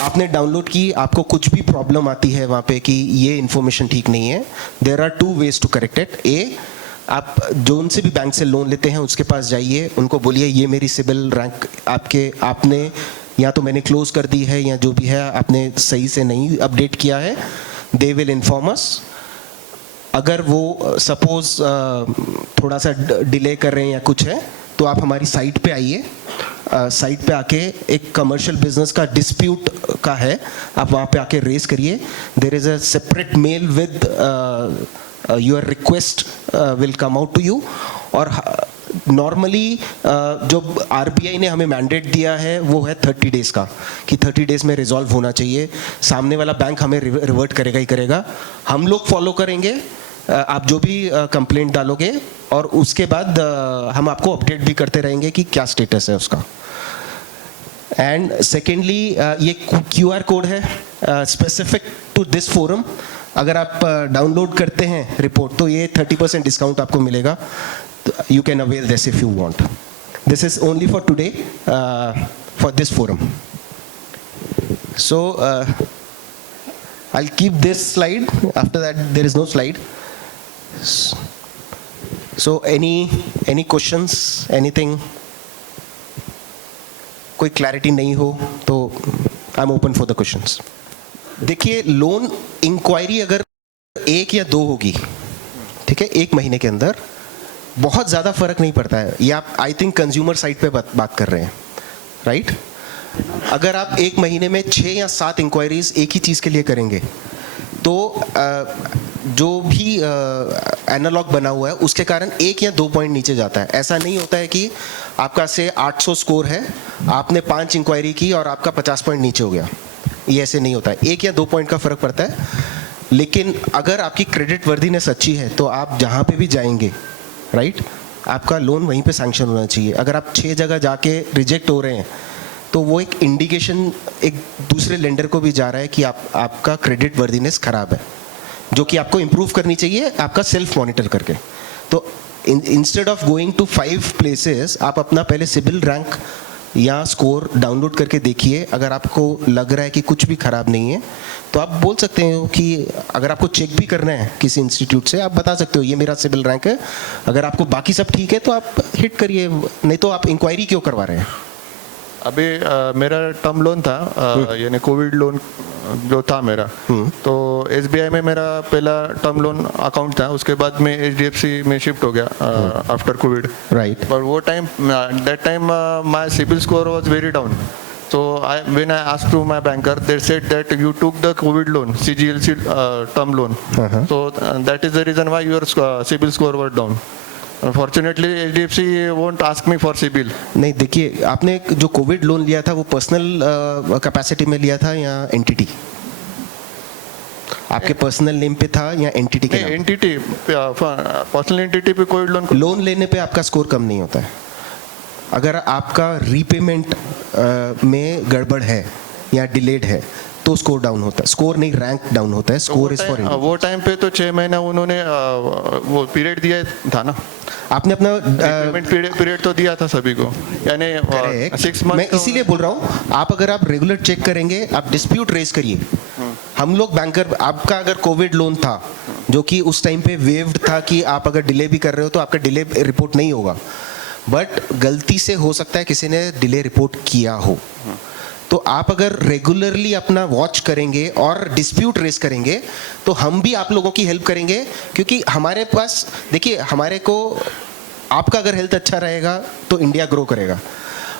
आपने डाउनलोड की, आपको कुछ भी प्रॉब्लम आती है वहाँ पे कि ये इन्फॉर्मेशन ठीक नहीं है, there are 2 ways to correct it. A, आप जो उनसे भी बैंक से लोन लेते हैं उसके पास जाइए, उनको बोलिए ये मेरी सिबिल रैंक आपने या तो मैंने क्लोज कर दी है या जो भी है आपने सही से नहीं अपडेट किया है, दे विल इन्फॉर्म अस। अगर वो सपोज थोड़ा सा डिले कर रहे हैं या कुछ है, तो आप हमारी साइट पे आइए, साइट पे आके एक कमर्शियल बिजनेस का डिस्प्यूट का है, आप वहाँ पे आके रेज करिए। There is a separate mail with your request will come out to you. और नॉर्मली जो RBI ने हमें मैंडेट दिया है वो है 30 डेज़ का, कि 30 डेज़ में रिजॉल्व होना चाहिए। सामने वाला बैंक हमें रिवर्ट करेगा ही करेगा, हम लोग फॉलो करेंगे। आप जो भी कंप्लेंट डालोगे और उसके बाद हम आपको अपडेट भी करते रहेंगे कि क्या स्टेटस है उसका। एंड सेकेंडली, ये QR कोड है स्पेसिफिक टू दिस फोरम। अगर आप डाउनलोड करते हैं रिपोर्ट तो ये 30% डिस्काउंट आपको मिलेगा। You can avail this if you want. This is only for today, for this forum. So I'll keep this slide. After that, there is no slide. So any questions? Anything? कोई clarity नहीं हो तो I'm open for the questions. देखिए, loan inquiry अगर 1 या 2 होगी, ठीक है, 1 महीने के अंदर बहुत ज़्यादा फर्क नहीं पड़ता है। ये आप आई थिंक कंज्यूमर साइड पे बात कर रहे हैं, राइट? अगर आप 1 महीने में 6 या 7 इंक्वायरीज एक ही चीज़ के लिए करेंगे तो जो भी एनालॉग बना हुआ है उसके कारण 1 या 2 पॉइंट नीचे जाता है। ऐसा नहीं होता है कि आपका से 800 स्कोर है, आपने 5 इंक्वायरी की और आपका 50 पॉइंट नीचे हो गया। ये ऐसे नहीं होता है, 1 या 2 पॉइंट का फ़र्क पड़ता है। लेकिन अगर आपकी क्रेडिट वर्दीनेस अच्छी है तो आप जहाँ पे भी जाएंगे, राइट, आपका लोन वहीं पे सैंक्शन होना चाहिए। अगर आप 6 जगह जाके रिजेक्ट हो रहे हैं तो वो एक इंडिकेशन एक दूसरे लेंडर को भी जा रहा है कि आपका क्रेडिट वर्दीनेस खराब है, जो कि आपको इम्प्रूव करनी चाहिए आपका सेल्फ मॉनिटर करके। तो instead of going to 5 places, आप अपना पहले सिबिल रैंक या स्कोर डाउनलोड करके देखिए। अगर आपको लग रहा है कि कुछ भी खराब नहीं है तो आप बोल सकते हो कि अगर आपको चेक भी करना है किसी इंस्टीट्यूट से, आप बता सकते हो ये मेरा सिबिल रैंक है। अगर आपको बाकी सब ठीक है तो आप हिट करिए, नहीं तो आप इंक्वायरी क्यों करवा रहे हैं? अभी मेरा टर्म लोन था, यानी कोविड लोन जो था मेरा, तो SBI में मेरा पहला टर्म लोन अकाउंट था, उसके बाद में HDFC में शिफ्ट हो गया आफ्टर कोविड। राइट। बट वो time, that time my CIBIL score was very down. So when I asked to my banker, they said that you took the COVID loan, CGLC term loan. So that is the reason why your CIBIL score was down. Unfortunately, HDFC won't ask me for CIBIL. नहीं, देखिए आपने जो Covid loan लिया था वो personal capacity में लिया था या एंटिटी? आपके पर्सनल नेम पे था या एंटिटी के नाम? एंटिटी, पर्सनल एंटिटी पे कोविड लोन लेने पे आपका स्कोर कम नहीं होता है। अगर आपका रीपेमेंट में गड़बड़ है या डिलेड है तो स्कोर डाउन होता है। स्कोर नहीं, रैंक डाउन होता है। स्कोर इज फॉर वो टाइम पे तो 6 महीना उन्होंने वो पीरियड दिया था ना, आपने अपना पेमेंट पीरियड तो दिया था सभी को, यानी 6 मंथ। मैं इसीलिए बोल रहा हूँ, आप अगर आप रेगुलर चेक करेंगे, आप डिस्प्यूट रेज करिए। हम लोग बैंकर, आपका अगर कोविड लोन था जो कि उस टाइम पे वेव्ड था कि आप अगर डिले भी कर रहे हो तो आपका डिले रिपोर्ट नहीं होगा, बट गलती से हो सकता है किसी ने डिले रिपोर्ट किया हो। तो आप अगर रेगुलरली अपना वॉच करेंगे और डिस्प्यूट रेस करेंगे तो हम भी आप लोगों की हेल्प करेंगे, क्योंकि हमारे पास देखिए, हमारे को आपका अगर हेल्थ अच्छा रहेगा तो इंडिया ग्रो करेगा।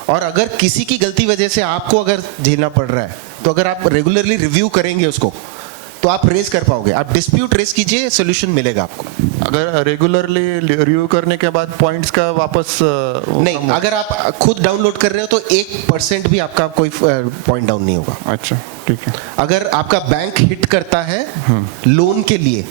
और अगर किसी की गलती वजह से आपको अगर झेलना पड़ रहा है तो अगर आप रेगुलरली रिव्यू करेंगे उसको तो आप रेज कर पाओगे। आप डिस्प्यूट रेस कीजिए, सोल्यूशन मिलेगा आपको। अगर रेगुलरली रिव्यू करने के बाद पॉइंट्स का वापस नहीं, अगर आप खुद डाउनलोड कर रहे हो तो 1% भी आपका कोई पॉइंट डाउन नहीं होगा। अच्छा, ठीक है। अगर आपका बैंक हिट करता है लोन के लिए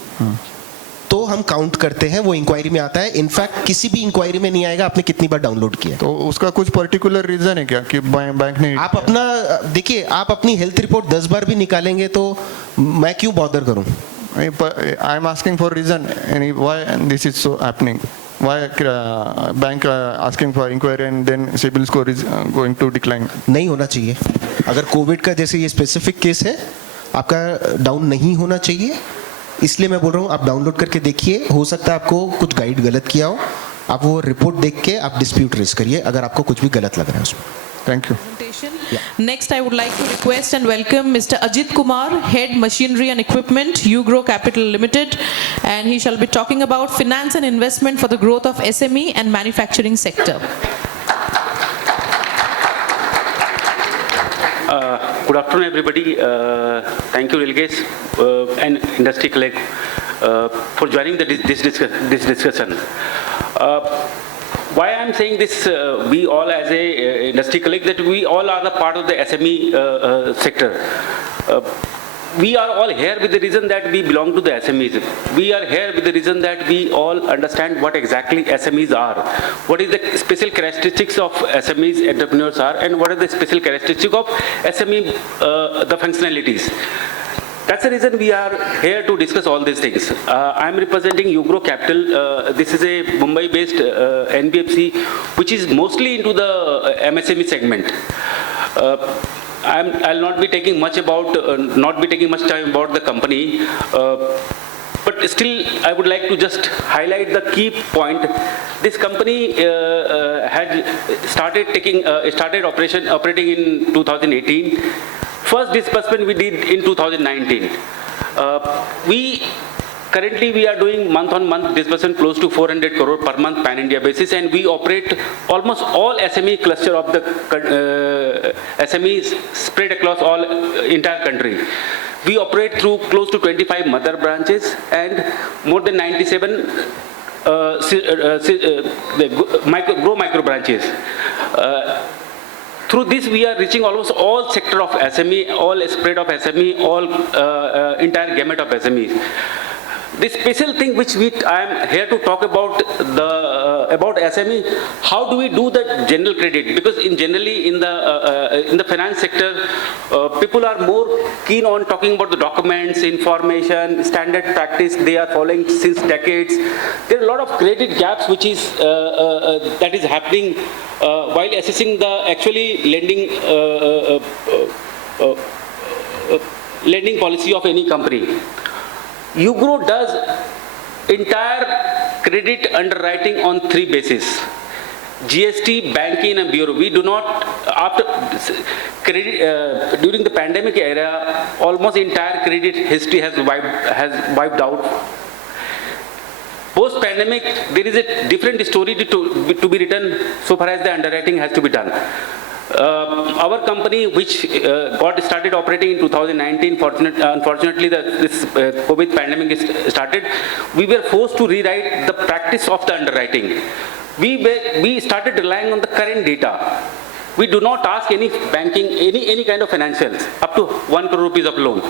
तो हम काउंट करते हैं, वो इंक्वायरी में आता है। इनफैक्ट किसी भी इंक्वायरी में नहीं आएगा आपने कितनी बार डाउनलोड किया। तो उसका कुछ पर्टिकुलर रीजन है क्या कि बैंक ने? आप अपना देखिए, आप अपनी हेल्थ रिपोर्ट 10 बार भी निकालेंगे तो मैं क्यों बॉदर करूं? I am asking for reason why this is so happening, why bank asking for inquiry and then CIBIL score is going to decline. नहीं होना चाहिए। अगर कोविड का जैसे ये स्पेसिफिक केस है, आपका डाउन नहीं होना चाहिए, इसलिए मैं बोल रहा हूँ आप डाउनलोड करके देखिए। हो सकता है आपको कुछ गाइड गलत किया हो, आप वो रिपोर्ट देख के आप डिस्प्यूट रेज करिए अगर आपको कुछ भी गलत लग रहा है उसमें। Thank you. Next, I would like to request and welcome Mr. Ajit Kumar, Head Machinery and Equipment, Ugrow Capital Limited, and he shall be talking about finance and investment for the growth of SME and manufacturing sector. Good afternoon, everybody. Thank you, Rilgesh and industry colleague for joining this discussion. Why I am saying this, we all as a industry colleague, that we all are the part of the SME sector. We are all here with the reason that we belong to the SMEs. We are here with the reason that we all understand what exactly SMEs are, what is the special characteristics of SMEs entrepreneurs are, and what are the special characteristics of SME, the functionalities. That's the reason we are here to discuss all these things. I am representing Ugrow Capital. This is a Mumbai-based NBFC, which is mostly into the MSME segment. I'll not be taking much time about the company, but still I would like to just highlight the key point. This company had started operating in 2018. First disbursement we did in 2019. Currently we are doing month-on-month disbursement close to 400 crore per month pan-India basis, and we operate almost all SME cluster of the SMEs spread across all entire country. We operate through close to 25 mother branches and more than 97 grow micro branches. Through this, we are reaching almost all sector of SME, all spread of SME, all entire gamut of SMEs. The special thing which I am here to talk about, about SME, how do we do the general credit? Because generally in the finance sector, people are more keen on talking about the documents, information, standard practice they are following since decades. There are a lot of credit gaps which is that is happening while assessing the actually lending policy of any company. UGRO does entire credit underwriting on 3 bases: GST, banking and bureau. We do not, after credit, during the pandemic era, almost entire credit history has wiped out. Post-pandemic, there is a different story to be written so far as the underwriting has to be done. Our company, which got started operating in 2019, unfortunately this COVID pandemic started, we were forced to rewrite the practice of the underwriting. We started relying on the current data. We do not ask any banking, any kind of financials, up to 1 crore rupees of loan.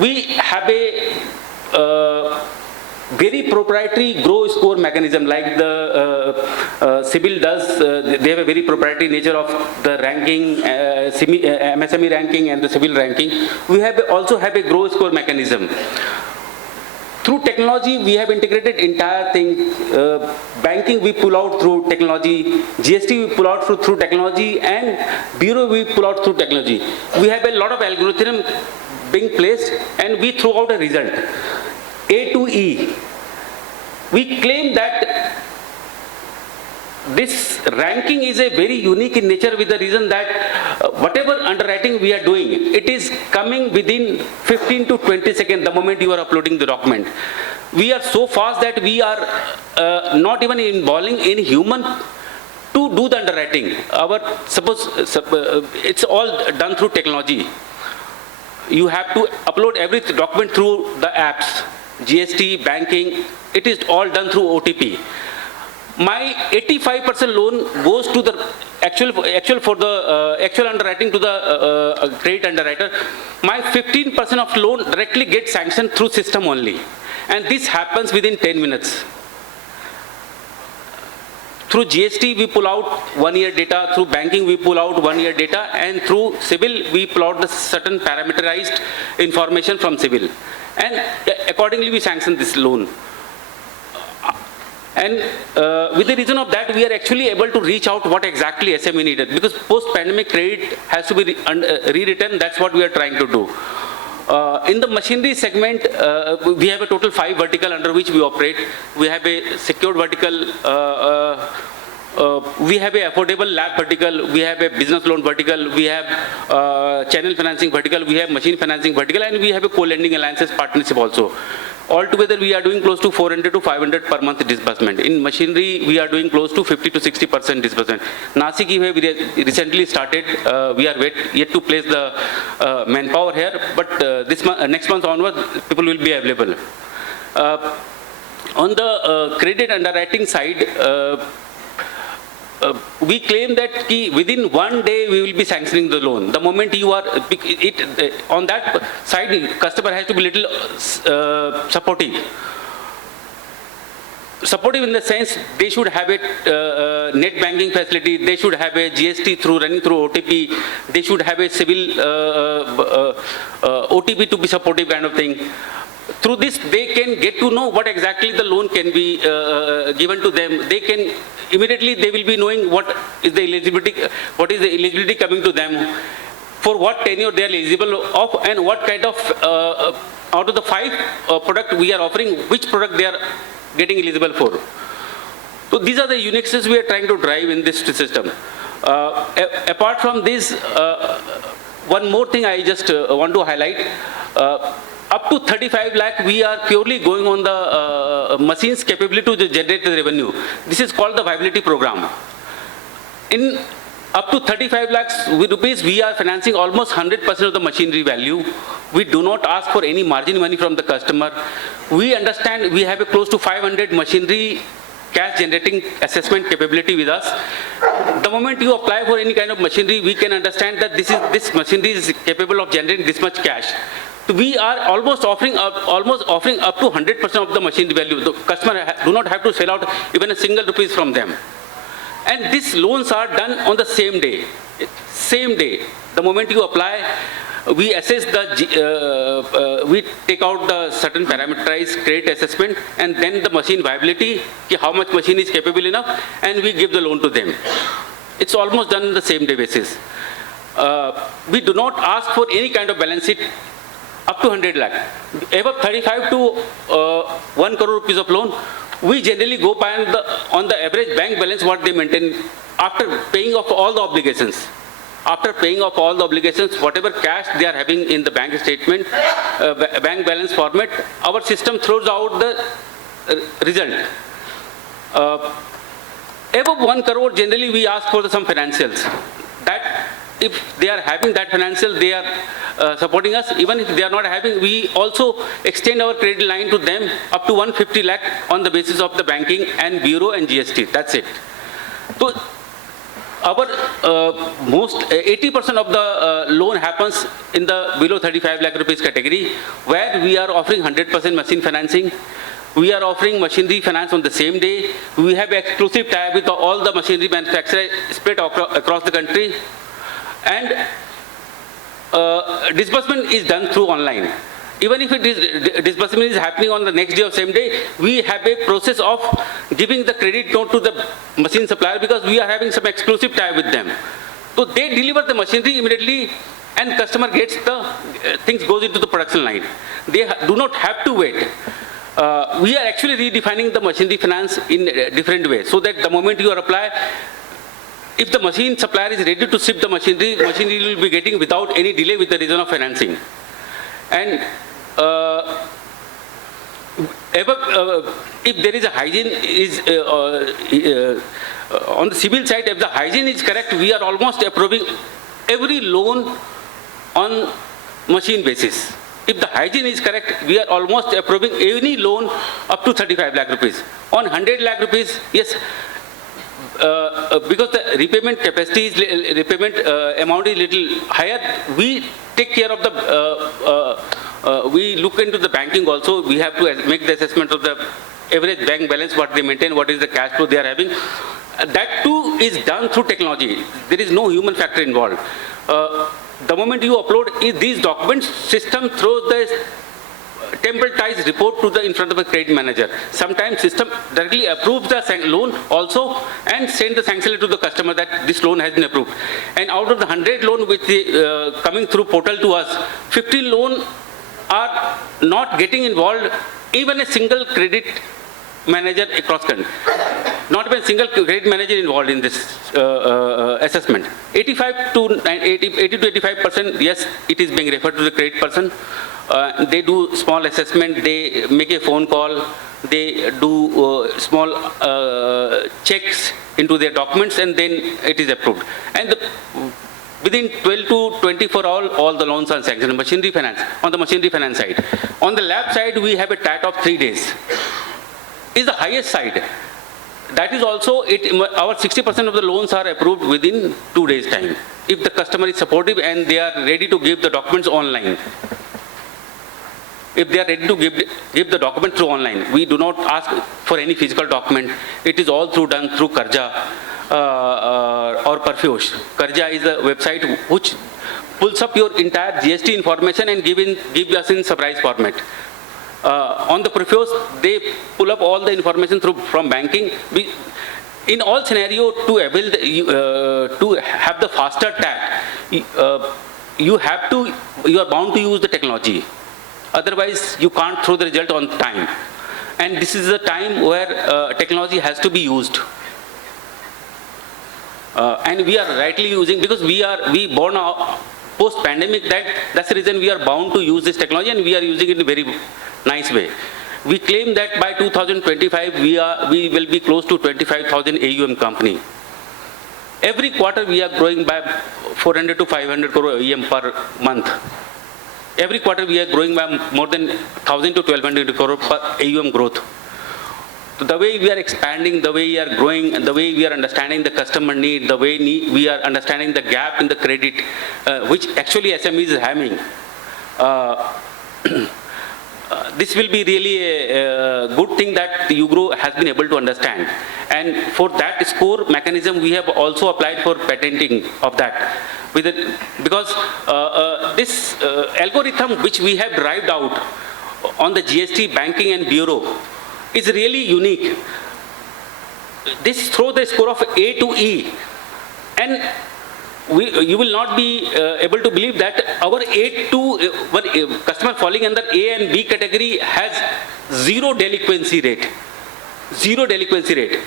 We have a very proprietary grow score mechanism like the CIBIL does. They have a very proprietary nature of the ranking, MSME ranking and the CIBIL ranking. We also have a grow score mechanism. Through technology, we have integrated entire thing. Banking we pull out through technology, GST we pull out through technology, and bureau we pull out through technology. We have a lot of algorithm being placed, and we throw out a result. A to E. We claim that this ranking is a very unique in nature, with the reason that whatever underwriting we are doing, it is coming within 15 to 20 seconds the moment you are uploading the document. We are so fast that we are not even involving any human to do the underwriting. It's all done through technology. You have to upload every document through the apps. GST, banking, it is all done through OTP. My 85% loan goes to the actual underwriting to the credit underwriter. My 15% of loan directly gets sanctioned through system only, and this happens within 10 minutes. Through GST, we pull out 1 year data. Through banking, we pull out 1 year data. And through CIBIL, we pull out the certain parameterized information from CIBIL. And accordingly, we sanction this loan. And with the reason of that, we are actually able to reach out what exactly SME needed. Because post-pandemic credit has to be rewritten. That's what we are trying to do. In the machinery segment, we have a total 5 vertical under which we operate. We have a secured vertical, we have a affordable lab vertical, we have a business loan vertical, we have channel financing vertical, we have machine financing vertical, and we have a co-lending alliances partnership also. Altogether, we are doing close to 400 to 500 per month disbursement. In machinery, we are doing close to 50 to 60% disbursement. Nashik, we recently started. We are yet to place the manpower here, but next month onwards, people will be available. On the credit underwriting side, we claim that within 1 day we will be sanctioning the loan. The moment you are, on that side, customer has to be little supportive. Supportive in the sense they should have a net banking facility, they should have a GST running through OTP, they should have a civil OTP to be supportive kind of thing. Through this, they can get to know what exactly the loan can be given to them. They can immediately they will be knowing what is the eligibility coming to them, for what tenure they are eligible of, and what kind of out of the 5 product we are offering, which product they are getting eligible for. So these are the uniquenesses we are trying to drive in this system. Apart from this, one more thing I just want to highlight. Up to 35 lakh, we are purely going on the machine's capability to generate the revenue. This is called the viability program. In up to 35 lakhs rupees, we are financing almost 100% of the machinery value. We do not ask for any margin money from the customer. We understand we have a close to 500 machinery cash generating assessment capability with us. The moment you apply for any kind of machinery, we can understand that this machinery is capable of generating this much cash. we are almost offering up to 100% of the machine value. The customer do not have to sell out even a single rupees from them. And these loans are done on the same day. Same day. The moment you apply, we assess we take out the certain parameterized credit assessment and then the machine viability, how much machine is capable enough, and we give the loan to them. It's almost done on the same day basis. We do not ask for any kind of balance sheet up to 100 lakh. Above 35 to 1 crore rupees of loan, we generally go by on the average bank balance what they maintain after paying off all the obligations. After paying off all the obligations, whatever cash they are having in the bank statement, bank balance format, our system throws out the result. Above 1 crore, generally we ask for some financials. That if they are having that financial, they are supporting us. Even if they are not having, we also extend our credit line to them up to 150 lakh on the basis of the banking and bureau and GST. That's it. So our 80% of the loan happens in the below 35 lakh rupees category, where we are offering 100% machine financing. We are offering machinery finance on the same day. We have exclusive tie with all the machinery manufacturers spread across the country. And disbursement is done through online. Even if disbursement is happening on the next day or same day, we have a process of giving the credit note to the machine supplier because we are having some exclusive tie with them. So they deliver the machinery immediately and customer gets the things goes into the production line. They do not have to wait. We are actually redefining the machinery finance in a different way so that the moment you apply, if the machine supplier is ready to ship the machinery will be getting without any delay with the reason of financing. And if there is a hygiene on the civil side, if the hygiene is correct, we are almost approving every loan on machine basis. If the hygiene is correct, we are almost approving any loan up to 35 lakh rupees. On 100 lakh rupees, yes, because the repayment capacity is repayment amount is little higher, we take care of the we look into the banking also. We have to make the assessment of the average bank balance, what they maintain, what is the cash flow they are having. That too is done through technology. There is no human factor involved. The moment you upload these documents, system throws the templatized report to the in front of a credit manager. Sometimes system directly approves the loan also and send the sanction letter to the customer that this loan has been approved. And out of the 100 loan which coming through portal to us, 50 loan are not getting involved even a single credit manager across country. Not even single credit manager involved in this assessment. 80 to 85%, yes, it is being referred to the credit person. They do small assessment, they make a phone call, they do small checks into their documents and then it is approved. And within 12 to 24 hours, all the loans are sanctioned. Machinery finance, on the machinery finance side. On the lab side, we have a TAT of 3 days. Is the highest side. That is also, our 60% of the loans are approved within 2 days time. If the customer is supportive and they are ready to give the documents online. If they are ready to give the document through online, we do not ask for any physical document. It is all done through Karja or Perfios. Karja is a website which pulls up your entire GST information and give us in surprise format. On the Perfios, they pull up all the information from banking. In all scenario, to have the faster TAT, you are bound to use the technology. Otherwise, you can't throw the result on time. And this is the time where technology has to be used. And we are rightly using, because we born post-pandemic, that's the reason we are bound to use this technology and we are using it in a very nice way. We claim that by 2025, we will be close to 25,000 AUM company. Every quarter, we are growing by 400 to 500 crore AUM per month. Every quarter, we are growing by more than 1,000 to 1,200 crore per AUM growth. The way we are expanding, the way we are growing, and the way we are understanding the customer need, the way we are understanding the gap in the credit, which actually SME is having. this will be really a good thing that UGRO has been able to understand. And for that score mechanism, we have also applied for patenting of that. Because this algorithm which we have derived out on the GST banking and bureau is really unique. This throws the score of A to E. And you will not be able to believe that our customer falling under A and B category has zero delinquency rate. Zero delinquency rate.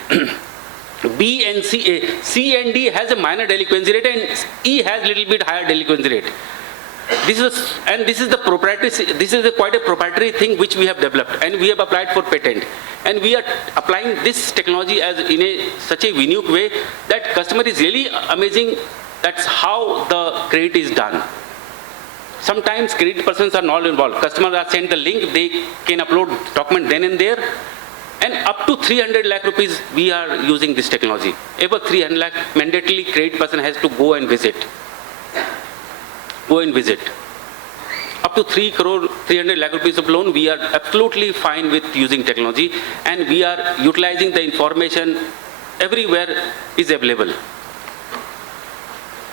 B and C and D has a minor delinquency rate, and E has little bit higher delinquency rate. This is the proprietary. This is quite a proprietary thing which we have developed, and we have applied for patent. And we are applying this technology as in such a unique way that customer is really amazing. That's how the credit is done. Sometimes credit persons are not involved. Customers are sent the link, they can upload document then and there. And up to 300 lakh rupees, we are using this technology. Above 300 lakh, mandatorily credit person has to go and visit. Go and visit. Up to 300 lakh rupees of loan, we are absolutely fine with using technology, and we are utilizing the information everywhere is available.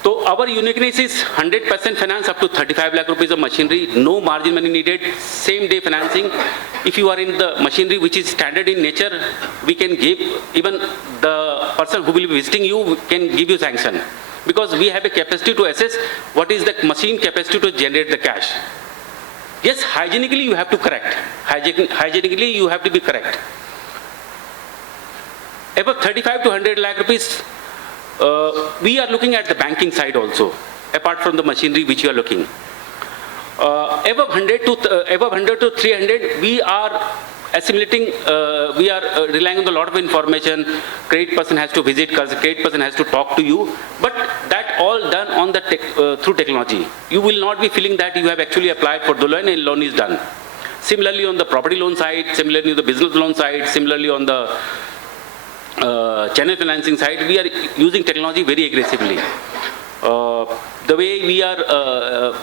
So our uniqueness is 100% finance up to 35 lakh rupees of machinery, no margin money needed, same day financing. If you are in the machinery which is standard in nature, we can give, even the person who will be visiting you can give you sanction. Because we have a capacity to assess what is the machine capacity to generate the cash. Yes, hygienically you have to correct. Hygienically you have to be correct. Above 35 to 100 lakh rupees, we are looking at the banking side also, apart from the machinery which you are looking. Above 100 to 300, we are assimilating, we are relying on a lot of information. Credit person has to visit, credit person has to talk to you, but that all done on the through technology. You will not be feeling that you have actually applied for the loan and loan is done. Similarly on the property loan side, similarly on the business loan side, similarly on the channel financing side, we are using technology very aggressively. The way we are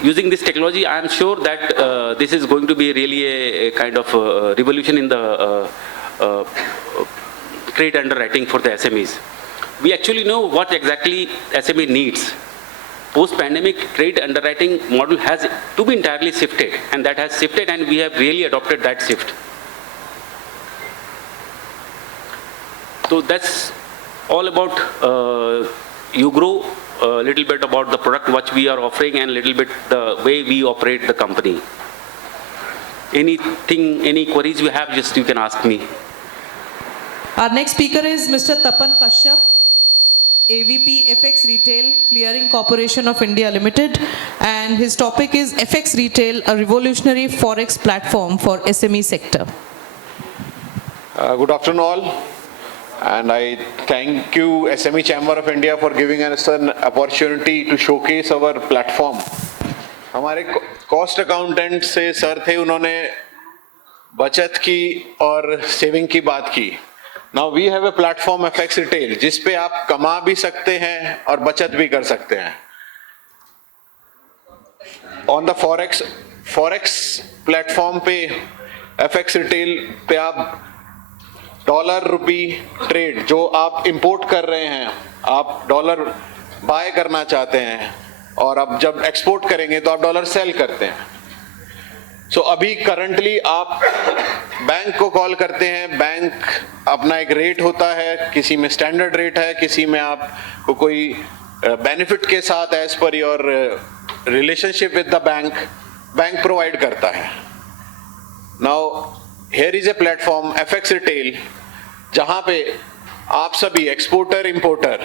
using this technology, I am sure that this is going to be really a kind of revolution in the credit underwriting for the SMEs. We actually know what exactly SME needs. Post-pandemic, credit underwriting model has to be entirely shifted, and that has shifted, and we have really adopted that shift. So that's all about UGRO, a little bit about the product which we are offering, and a little bit the way we operate the company. Anything, any queries you have, just you can ask me. Our next speaker is Mr. Tapan Kashyap, AVP FX Retail Clearing Corporation of India Limited, and his topic is FX Retail, a revolutionary forex platform for SME sector. Good afternoon all. And I thank you SME Chamber of India for giving us an opportunity to showcase our platform. हमारे cost accountant से सर थे, उन्होंने बचत की और सेविंग की बात की. Now we have a platform FX Retail जिस पे आप कमा भी सकते हैं और बचत भी कर सकते हैं. On the forex platform पे FX Retail पे आप डॉलर रुपी ट्रेड, जो आप इंपोर्ट कर रहे हैं, आप डॉलर बाय करना चाहते हैं और अब जब एक्सपोर्ट करेंगे तो आप डॉलर सेल करते हैं. सो अभी करंटली आप बैंक को कॉल करते हैं, बैंक अपना एक रेट होता है, किसी में स्टैंडर्ड रेट है, किसी में आपको कोई बेनिफिट के साथ as per your relationship with the bank provide करता है. Now here is a platform FX Retail जहां पे आप सभी एक्सपोर्टर इंपोर्टर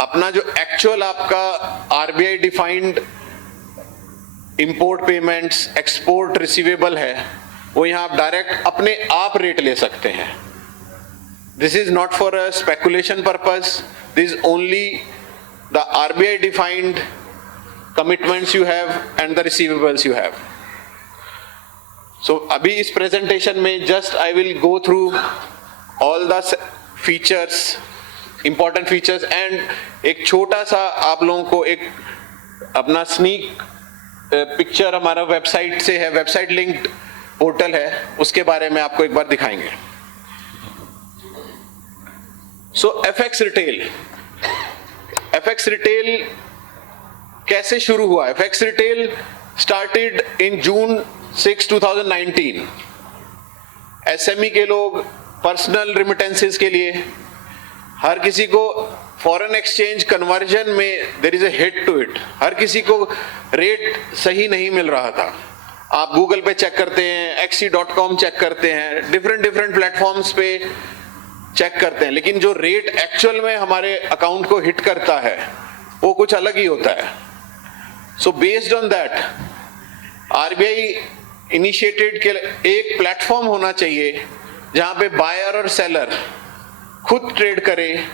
अपना जो एक्चुअल आपका RBI defined import payments, export receivable है, वो यहाँ आप डायरेक्ट अपने आप रेट ले सकते हैं. This is not for a speculation purpose, this is only the RBI defined commitments you have and the receivables you have. So अभी इस प्रेजेंटेशन में just I will go through all the features, important features, and एक छोटा सा आप लोगों को एक अपना स्नीक पिक्चर हमारा वेबसाइट से है, वेबसाइट लिंक्ड पोर्टल है, उसके बारे में आपको एक बार दिखाएंगे। सो FX रिटेल कैसे शुरू हुआ? FX रिटेल स्टार्टेड इन जून 6, 2019। SME के लोग पर्सनल रिमिटेंसेस के लिए, हर किसी को फॉरेन एक्सचेंज कन्वर्जन में there is a hit to it, हर किसी को रेट सही नहीं मिल रहा था। आप गूगल पे चेक करते हैं, XC.com चेक करते हैं, डिफरेंट प्लेटफॉर्म्स पे चेक करते हैं, लेकिन जो रेट एक्चुअल में हमारे अकाउंट को हिट करता है वो कुछ अलग ही होता है। So based on that RBI initiated के एक प्लेटफॉर्म होना चाहिए जहां पे बायर और सेलर खुद ट्रेड करे,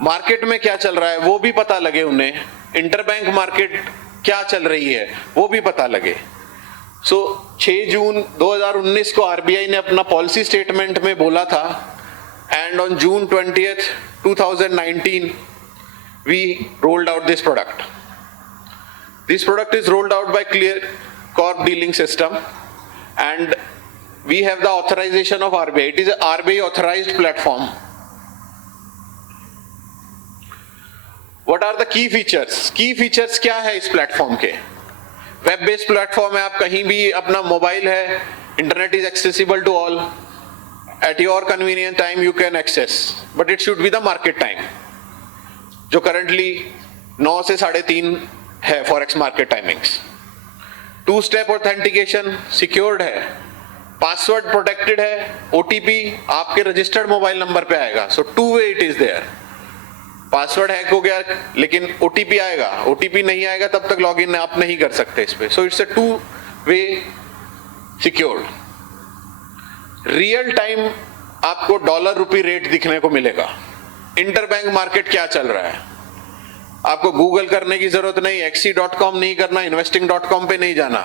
मार्केट में क्या चल रहा है वो भी पता लगे उन्हें, इंटरबैंक मार्केट क्या चल रही है वो भी पता लगे। सो 6 जून 2019 को RBI ने अपना पॉलिसी स्टेटमेंट में बोला था, and on June 20th, 2019 we rolled out this product. This product is rolled out by Clear Corp Dealing System, and we have the authorization of RBI. It is a RBI authorized platform. What are the key features? Key features क्या है इस प्लेटफॉर्म के? Web based platform है, आप कहीं भी अपना mobile है, internet is accessible to all, at your convenient time you can access, but it should be the market time, जो करंटली 9 से 3:30 है forex market timings. 2 step authentication secured है, पासवर्ड प्रोटेक्टेड है, OTP आपके रजिस्टर्ड मोबाइल नंबर पे आएगा, so 2 way it is there. Password hack हो गया लेकिन OTP आएगा, OTP नहीं आएगा तब तक लॉगिन आप नहीं कर सकते इस पे। So it's a 2 way secured. Real time आपको डॉलर रुपी रेट दिखने को मिलेगा, इंटरबैंक मार्केट क्या चल रहा है, आपको गूगल करने की जरूरत नहीं, XC.com नहीं करना, investing.com पे नहीं जाना।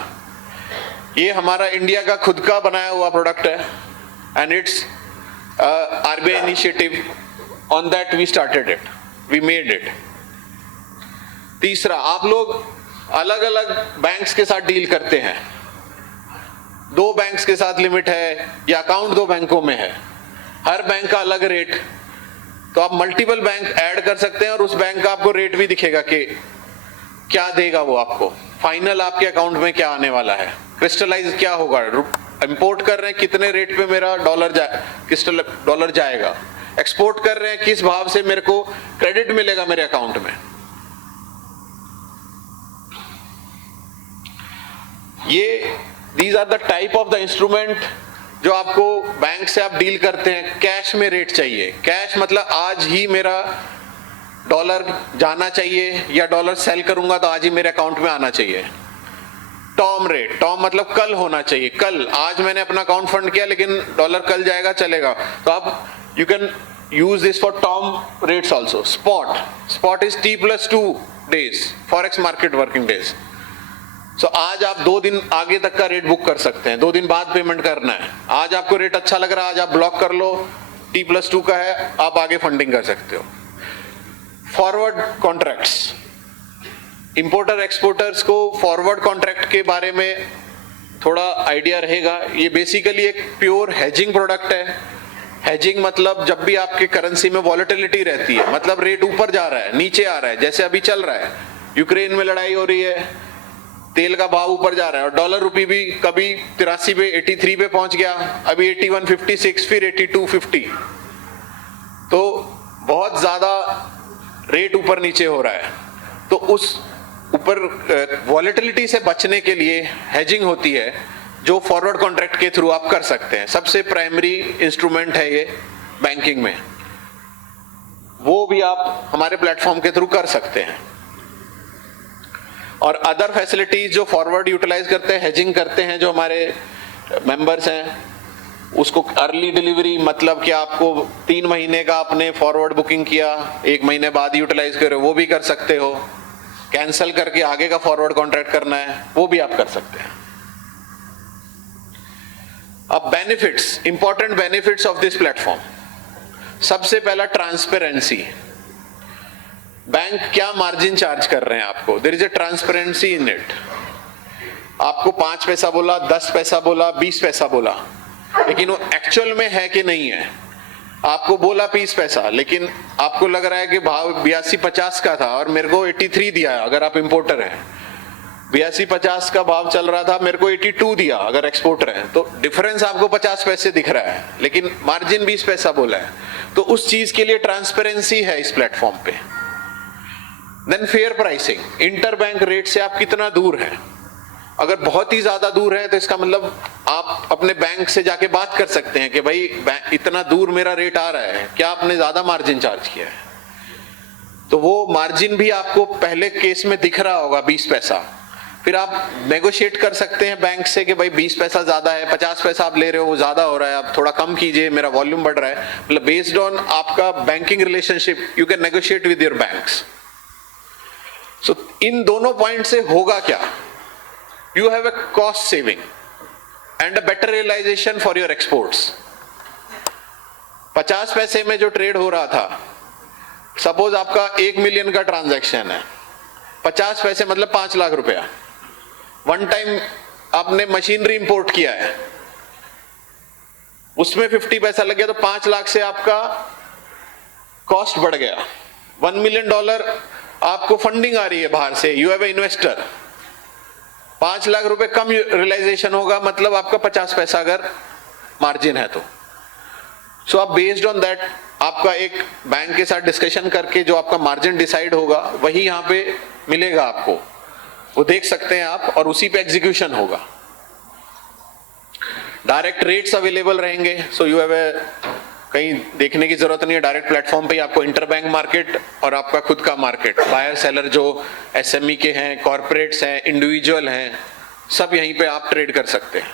ये हमारा इंडिया का खुद का बनाया हुआ प्रोडक्ट है, and it's RBI initiative, on that we started it, we made it. तीसरा, आप लोग अलग अलग बैंक्स के साथ डील करते हैं, 2 बैंक्स के साथ लिमिट है या अकाउंट 2 बैंकों में है, हर बैंक का अलग रेट, तो आप मल्टीपल बैंक ऐड कर सकते हैं और उस बैंक का आपको रेट भी दिखेगा कि क्या देगा वो आपको, फाइनल आपके अकाउंट में क्या आने वाला है, क्रिस्टलाइज क्या होगा, इंपोर्ट कर रहे हैं कितने रेट पे मेरा डॉलर जाएगा, एक्सपोर्ट कर रहे हैं किस भाव से मेरे को क्रेडिट मिलेगा मेरे अकाउंट में। ये these are the type of the instrument जो आपको बैंक से आप डील करते हैं। कैश में रेट चाहिए, कैश मतलब आज ही मेरा डॉलर जाना चाहिए या डॉलर सेल करूंगा तो आज ही मेरे अकाउंट में आना चाहिए। टर्म रेट, टर्म मतलब कल होना चाहिए, कल, आज मैंने अपना अकाउंट फंड किया लेकिन डॉलर कल जाएगा चलेगा, तो आप you can use this for term rates also. Spot is T+2 days, forex market working days. So आज आप 2 दिन आगे तक का रेट बुक कर सकते हैं, 2 दिन बाद पेमेंट करना है, आज आपको रेट अच्छा लग रहा है, आज आप ब्लॉक कर लो, T+2 का है, आप आगे फंडिंग कर सकते हो। फॉरवर्ड कॉन्ट्रैक्ट्स, इंपोर्टर एक्सपोर्टर्स को फॉरवर्ड कॉन्ट्रैक्ट के बारे में थोड़ा आइडिया रहेगा। ये बेसिकली एक प्योर हेजिंग प्रोडक्ट है। हेजिंग मतलब जब भी आपके करेंसी में वॉलेटिलिटी रहती है, मतलब रेट ऊपर जा रहा है, नीचे आ रहा है, जैसे अभी चल रहा है, यूक्रेन में लड़ाई हो रही है, तेल का भाव ऊपर जा रहा है और डॉलर रुपी भी कभी 83 पे 83 पे पहुंच गया, अभी 81.56, फिर 82.50, तो बहुत ज्यादा रेट ऊपर नीचे हो रहा है। तो उस ऊपर वॉलेटिलिटी से बचने के लिए हेजिंग होती है, जो फॉरवर्ड कॉन्ट्रैक्ट के थ्रू आप कर सकते हैं। सबसे प्राइमरी इंस्ट्रूमेंट है ये बैंकिंग में, वो भी आप हमारे प्लेटफॉर्म के थ्रू कर सकते हैं। और अदर फैसिलिटीज जो फॉरवर्ड यूटिलाइज करते हैं, हेजिंग करते हैं, जो हमारे मेंबर्स हैं, उसको अर्ली डिलीवरी मतलब कि आपको 3 महीने का आपने फॉरवर्ड बुकिंग किया, 1 महीने बाद यूटिलाइज करो, वो भी कर सकते हो। कैंसिल करके आगे का फॉरवर्ड कॉन्ट्रैक्ट करना है, वो भी आप कर सकते हैं। अब benefits, important benefits of this platform. सबसे पहला ट्रांसपेरेंसी, बैंक क्या मार्जिन चार्ज कर रहे हैं आपको, there is a transparency in it. आपको 5 पैसा बोला, 10 पैसा बोला, 20 पैसा बोला, लेकिन वो एक्चुअल में है कि नहीं है। आपको बोला 20 पैसा, लेकिन आपको लग रहा है कि भाव 82-50 का था और मेरे को 83 दिया। अगर आप इंपोर्टर हैं, 82-50 का भाव चल रहा था, मेरे को 82 दिया अगर एक्सपोर्टर हैं, तो डिफरेंस आपको 50 पैसे दिख रहा है, लेकिन मार्जिन 20 पैसा बोला है। तो उस चीज के लिए ट्रांसपेरेंसी है इस प्लेटफॉर्म पे। Then fair pricing, interbank rate से आप कितना दूर हैं। अगर बहुत ही ज्यादा दूर है तो इसका मतलब आप अपने बैंक से जाके बात कर सकते हैं कि भाई इतना दूर मेरा रेट आ रहा है, क्या आपने ज्यादा मार्जिन चार्ज किया है। तो वो मार्जिन भी आपको पहले केस में दिख रहा होगा 20 पैसा, फिर आप नेगोशिएट कर सकते हैं बैंक से कि भाई 20 पैसा ज्यादा है, 50 पैसा आप ले रहे हो वो ज्यादा हो रहा है, आप थोड़ा कम कीजिए, मेरा वॉल्यूम बढ़ रहा है। मतलब बेस्ड ऑन आपका banking relationship you can negotiate with your banks. So इन दोनों पॉइंट से होगा क्या, you have a cost saving and a better realization for your exports. 50 पैसे में जो ट्रेड हो रहा था, सपोज आपका 1 मिलियन का ट्रांजैक्शन है, 50 पैसे मतलब 5 लाख रुपया। वन टाइम आपने मशीनरी इंपोर्ट किया है, उसमें 50 पैसा लग गया, तो 5 लाख से आपका कॉस्ट बढ़ गया। $1 मिलियन आपको फंडिंग आ रही है बाहर से, यू हैव ए इन्वेस्टर, 5 लाख रुपए कम रियलाइजेशन होगा, मतलब आपका 50 पैसा अगर मार्जिन है तो। सो आप बेस्ड ऑन दैट आपका एक बैंक के साथ डिस्कशन करके जो आपका मार्जिन डिसाइड होगा वही यहाँ पे मिलेगा आपको, वो देख सकते हैं आप, और उसी पे एग्जीक्यूशन होगा। डायरेक्ट रेट्स अवेलेबल रहेंगे, सो यू हैव ए, कहीं देखने की जरूरत नहीं है, डायरेक्ट प्लेटफॉर्म पे आपको इंटरबैंक मार्केट और आपका खुद का मार्केट, बायर सेलर जो एसएमई के हैं, कॉर्पोरेट्स हैं, इंडिविजुअल हैं, सब यहीं पे आप ट्रेड कर सकते हैं।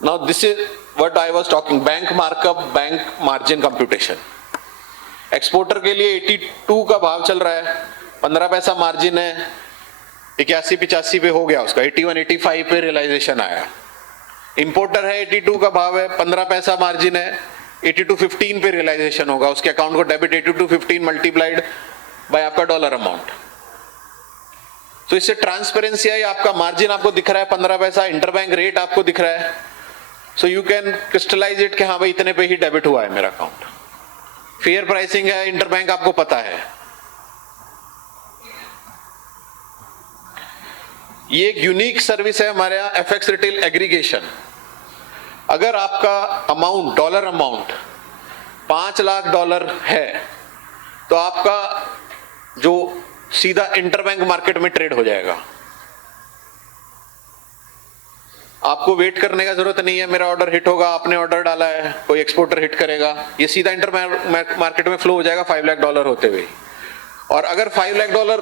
Now this is what I was talking, bank markup, bank margin computation. Exporter के लिए 82 का भाव चल रहा है, 15 पैसा मार्जिन है, 81-85 पे हो गया उसका, 81-85 पे रियलाइजेशन आया। इंपोर्टर है, 82 का भाव है, 15 पैसा मार्जिन है, 82.15 पे रियलाइजेशन होगा, उसके अकाउंट को डेबिट 82.15 मल्टीप्लाइड बाय आपका डॉलर अमाउंट। तो इससे ट्रांसपेरेंसी है, आपका मार्जिन आपको दिख रहा है 15 पैसा, इंटरबैंक रेट आपको दिख रहा है, so you can crystallise it कि हाँ भाई इतने पे ही डेबिट हुआ है मेरा अकाउंट। फेयर प्राइसिंग है, इंटरबैंक आपको पता है। ये एक यूनिक सर्विस है हमारे यहाँ, एफएक्स रिटेल एग्रीगेशन। अगर आपका अमाउंट, डॉलर अमाउंट $5 लाख है, तो आपका जो सीधा इंटरबैंक मार्केट में ट्रेड हो जाएगा। आपको वेट करने का जरूरत नहीं है, मेरा ऑर्डर हिट होगा, आपने ऑर्डर डाला है, कोई एक्सपोर्टर हिट करेगा, ये सीधा इंटरबैंक मार्केट में फ्लो हो जाएगा $5 लाख होते हुए। और अगर $5 लाख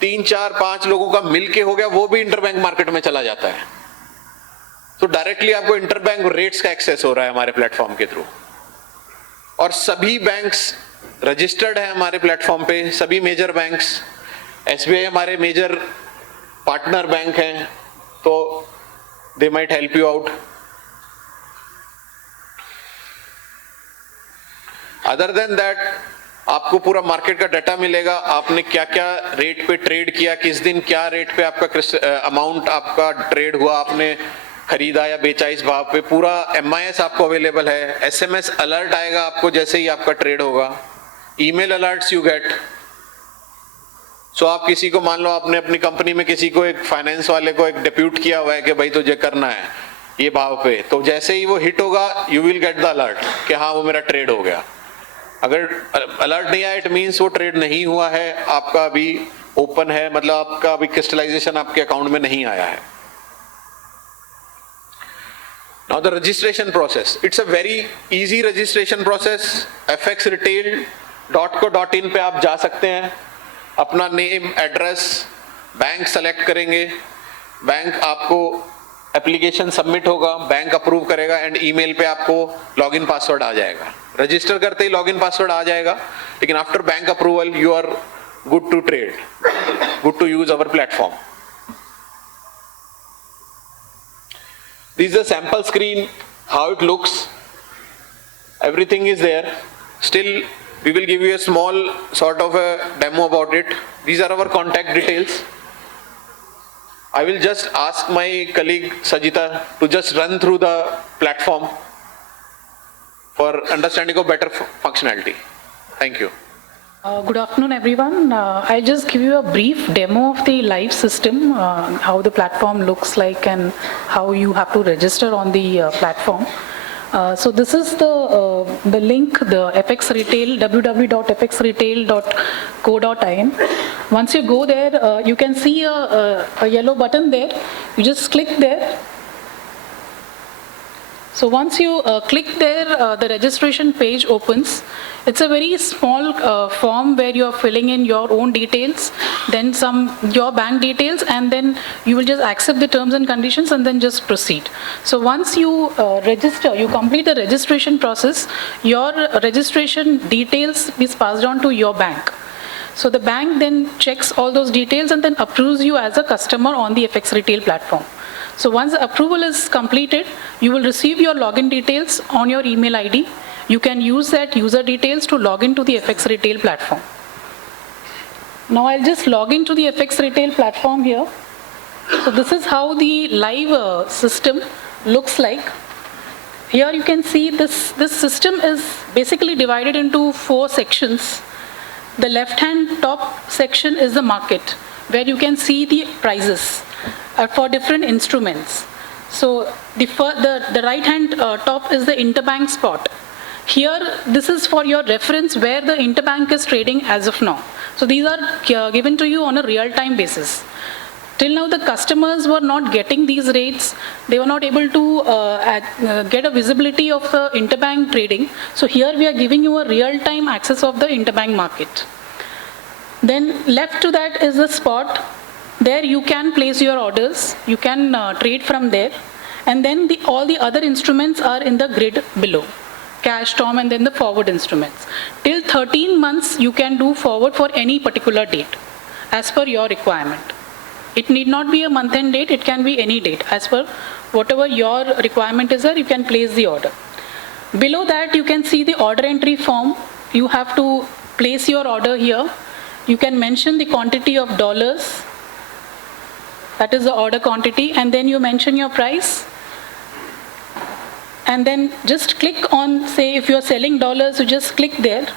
3, 4, 5 लोगों का मिलके हो गया, वो भी इंटरबैंक मार्केट में चला जाता है। तो डायरेक्टली आपको इंटरबैंक रेट्स का एक्सेस हो रहा है हमारे प्लेटफॉर्म के थ्रू, और सभी बैंक्स रजिस्टर्ड है हमारे प्लेटफॉर्म पे, सभी मेजर बैंक्स। एसबीआई हमारे मेजर पार्टनर बैंक हैं, तो they might help you out. Other than that आपको पूरा मार्केट का डाटा मिलेगा, आपने क्या क्या रेट पे ट्रेड किया, किस दिन क्या रेट पे आपका अमाउंट आपका ट्रेड हुआ, आपने खरीदा या बेचा इस भाव पे, पूरा MIS आपको अवेलेबल है। SMS अलर्ट आएगा आपको जैसे ही आपका ट्रेड होगा, ईमेल अलर्ट्स यू गेट। सो आप किसी को, मान लो आपने अपनी कंपनी में किसी को, एक फाइनेंस वाले को एक डिप्यूट किया हुआ है कि भाई तुझे करना है ये भाव पे, तो जैसे ही वो हिट होगा you will get the alert कि हाँ वो मेरा ट्रेड हो गया। अगर अलर्ट नहीं आया, इट मीन्स वो ट्रेड नहीं हुआ है, आपका अभी ओपन है, मतलब आपका अभी क्रिस्टलाइजेशन आपके अकाउंट में नहीं आया है। Now the registration process, it's a very easy registration process. fxretail.co.in पे आप जा सकते हैं, अपना नेम, एड्रेस, बैंक सेलेक्ट करेंगे, बैंक आपको एप्लीकेशन सबमिट होगा, बैंक अप्रूव करेगा, एंड ईमेल पे आपको लॉगिन पासवर्ड आ जाएगा। रजिस्टर करते ही लॉगिन पासवर्ड आ जाएगा, लेकिन after bank approval you are good to trade, good to use our platform. This is a sample screen, how it looks. Everything is there. Still, we will give you a small sort of a demo about it. These are our contact details. I will just ask my colleague Sajita to just run through the platform for understanding of better functionality. Thank you. Good afternoon, everyone. I'll just give you a brief demo of the live system, how the platform looks like and how you have to register on the platform. So this is the link, the FX Retail, www.fxretail.co.in. Once you go there, you can see a yellow button there. You just click there. So once you click there, the registration page opens. It's a very small form where you are filling in your own details, then your bank details, and then you will just accept the terms and conditions and then just proceed. So once you register, you complete the registration process, your registration details is passed on to your bank. So the bank then checks all those details and then approves you as a customer on the FX Retail platform. So once the approval is completed, you will receive your login details on your email ID. You can use that user details to log into the FX Retail platform. Now I'll just log into the FX Retail platform here. So this is how the live system looks like. Here you can see this system is basically divided into 4 sections. The left-hand top section is the market, where you can see the prices for different instruments. So the right-hand top is the interbank spot. Here, this is for your reference where the interbank is trading as of now. So these are given to you on a real-time basis. Till now, the customers were not getting these rates. They were not able to get a visibility of the interbank trading. So here we are giving you a real-time access of the interbank market. Then left to that is the spot. There you can place your orders. You can trade from there. And then all the other instruments are in the grid below. Cash, term, and then the forward instruments. Till 13 months, you can do forward for any particular date as per your requirement. It need not be a month-end date, it can be any date. As per whatever your requirement is there, you can place the order. Below that, you can see the order entry form. You have to place your order here. You can mention the quantity of dollars. That is the order quantity, and then you mention your price. And then just click on, say if you're selling dollars, you just click there.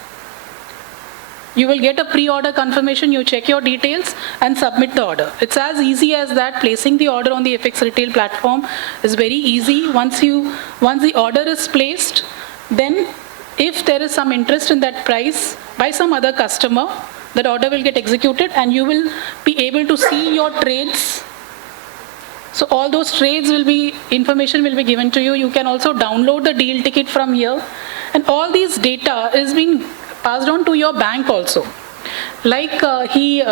You will get a pre-order confirmation, you check your details and submit the order. It's as easy as that. Placing the order on the FX Retail platform is very easy. Once the order is placed, then if there is some interest in that price by some other customer, that order will get executed and you will be able to see your trades. So all those trades information will be given to you. You can also download the deal ticket from here. And all these data is being passed on to your bank also. Like he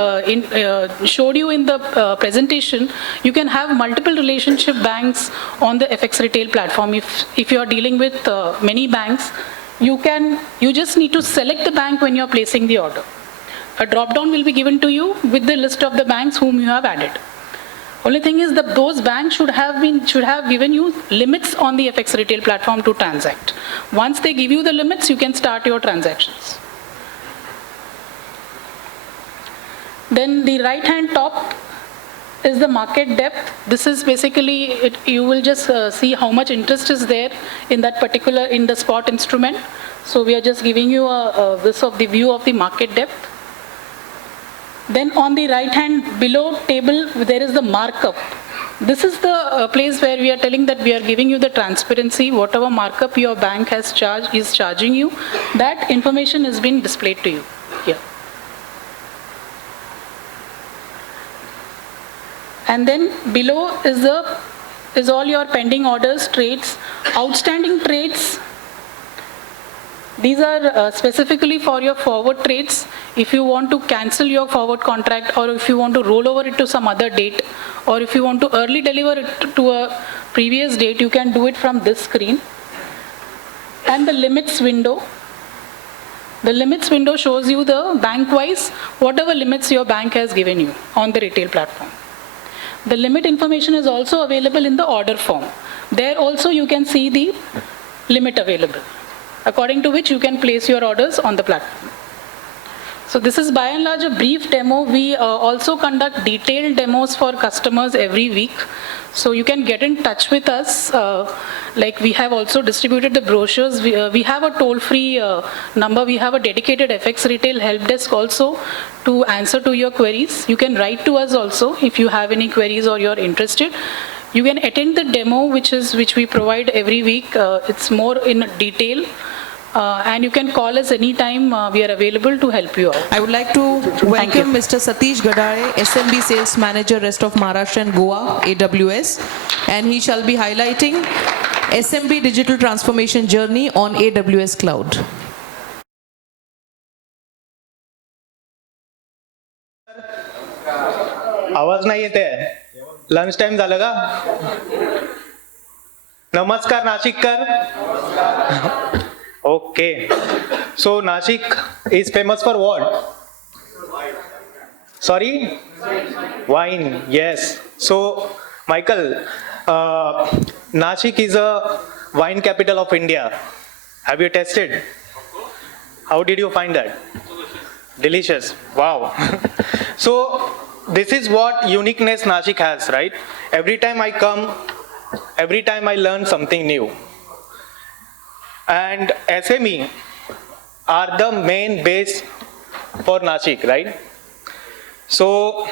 showed you in the presentation, you can have multiple relationship banks on the FX Retail platform. If you are dealing with many banks, you just need to select the bank when you are placing the order. A drop-down will be given to you with the list of the banks whom you have added. Only thing is that those banks should have given you limits on the FX Retail platform to transact. Once they give you the limits, you can start your transactions. Then the right-hand top is the market depth. This is basically, you will just see how much interest is there in that particular, in the spot instrument. So we are just giving you the view of the market depth. Then on the right hand below table, there is the markup. This is the place where we are telling that we are giving you the transparency. Whatever markup your bank is charging you, that information is being displayed to you here. And then below is all your pending orders, trades, outstanding trades. These are specifically for your forward trades. If you want to cancel your forward contract, or if you want to roll over it to some other date, or if you want to early deliver it to a previous date, you can do it from this screen. And the limits window. The limits window shows you the bank-wise, whatever limits your bank has given you on the retail platform. The limit information is also available in the order form. There also you can see the limit available, according to which you can place your orders on the platform. So this is by and large a brief demo. We also conduct detailed demos for customers every week. So you can get in touch with us. Like we have also distributed the brochures. We have a toll-free number. We have a dedicated FX retail help desk also to answer to your queries. You can write to us also if you have any queries or you're interested. You can attend the demo which we provide every week. It's more in detail. And you can call us anytime. We are available to help you out. I would like to welcome Mr. Satish Gadare, SMB Sales Manager, rest of Maharashtra and Goa, AWS, and he shall be highlighting SMB Digital Transformation Journey on AWS Cloud. आवाज नाही येते आहे. Lunch time झालं का? नमस्कार नाशिककर. Okay, so Nashik is famous for what? Sorry? Wine, yes. So, Michael, Nashik is a wine capital of India. Have you tasted? How did you find that? Delicious. Wow. So, this is what uniqueness Nashik has, right? Every time I come, every time I learn something new. And SME are the main base for Nashik, right? So,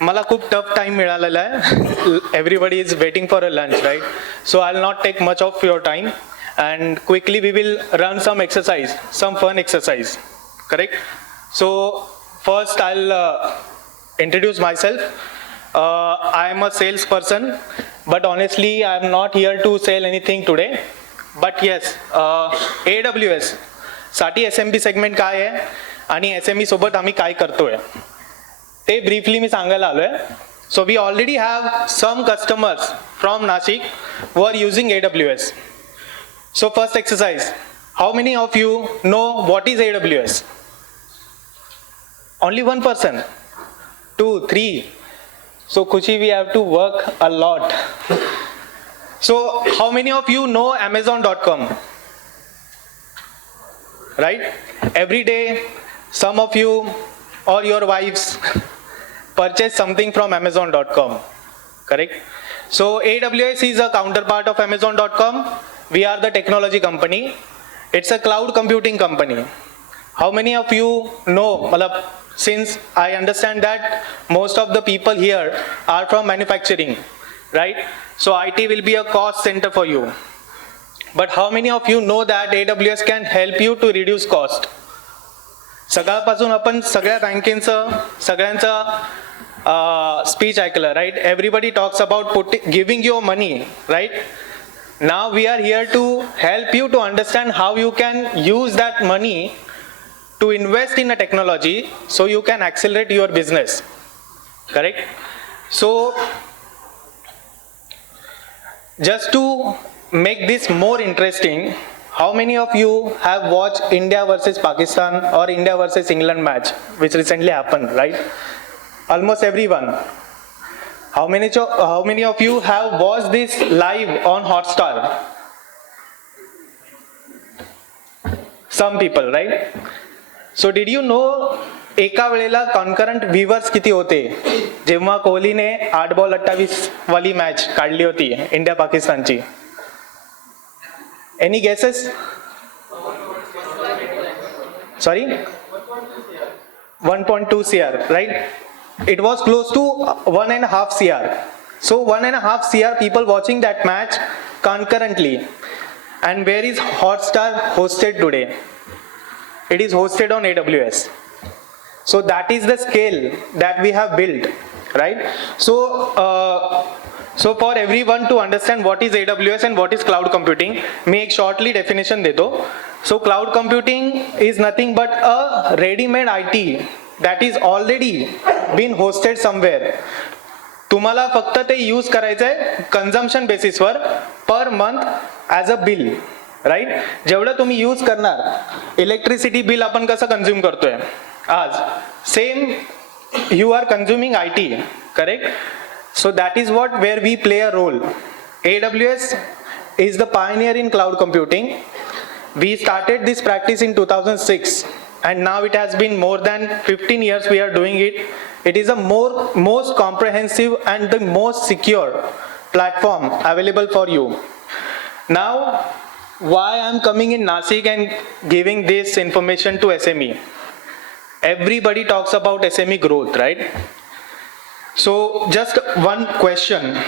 मला खूप tough time मिळालेला आहे. Everybody is waiting for a lunch, right? So I'll not take much of your time, and quickly we will run some exercise, some fun exercise, correct? So first I'll introduce myself. I am a salesperson, but honestly I am not here to sell anything today. But yes, AWS साठी SMB segment काय आहे आणि SME सोबत आम्ही काय करतोय ते ब्रीफली मी सांगायला आलोय. So we already have some customers from Nashik who are using AWS. So first exercise, how many of you know what is AWS? Only one person, 2, 3. So Kushi, we have to work a lot. So how many of you know Amazon.com? Right? Every day, some of you or your wives purchase something from Amazon.com. Correct? So AWS is a counterpart of Amazon.com. We are the technology company. It's a cloud computing company. How many of you know, since I understand that most of the people here are from manufacturing, right? So IT will be a cost center for you. But how many of you know that AWS can help you to reduce cost? सकाळपासून आपण सगळ्या बँकेचं सगळ्यांचं स्पीच ऐकलं, right? Everybody talks about giving you money, right? Now we are here to help you to understand how you can use that money to invest in a technology so you can accelerate your business, correct? So just to make this more interesting, how many of you have watched India versus Pakistan or India versus England match which recently happened, right? Almost everyone. How many of you have watched this live on Hotstar? Some people, right? So did you know एका वेळेला concurrent viewers किती होते जेव्हा कोहलीने 8 बॉल 28 वाली मॅच काढली होती इंडिया पाकिस्तानची? Any guesses? Sorry, 1.2 CR, right? It was close to 1.5 CR. So 1.5 CR people watching that match concurrently. And where is Hotstar hosted today? It is hosted on AWS. So that is the scale that we have built, right? So for everyone to understand what is AWS and what is cloud computing, मैं एक shortly definition दे दो. So cloud computing is nothing but a ready-made IT that is already been hosted somewhere. तुम्हाला फक्त ते यूज करायचंय consumption basis were per month as a bill, right? जेवढं तुम्ही यूज करणार, इलेक्ट्रिसिटी बिल आपण कसं कंझ्युम करतोय आज, same you are consuming IT, correct? So that is where we play a role. AWS is the pioneer in cloud computing. We started this practice in 2006 and now it has been more than 15 years we are doing it. It is the most comprehensive and the most secure platform available for you. Now, why I'm coming in Nashik and giving this information to SME? Everybody talks about SME growth, right? So just one question.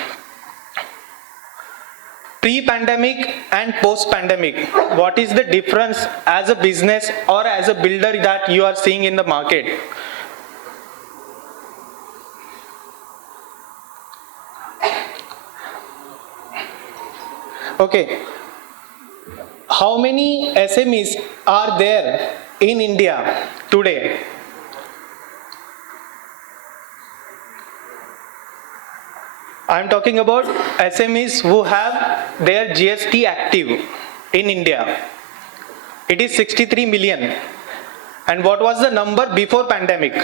Pre-pandemic and post-pandemic, what is the difference as a business or as a builder that you are seeing in the market? Okay. How many SMEs are there in India today? I'm talking about SMEs who have their GST active in India. It is 63 million. And what was the number before pandemic?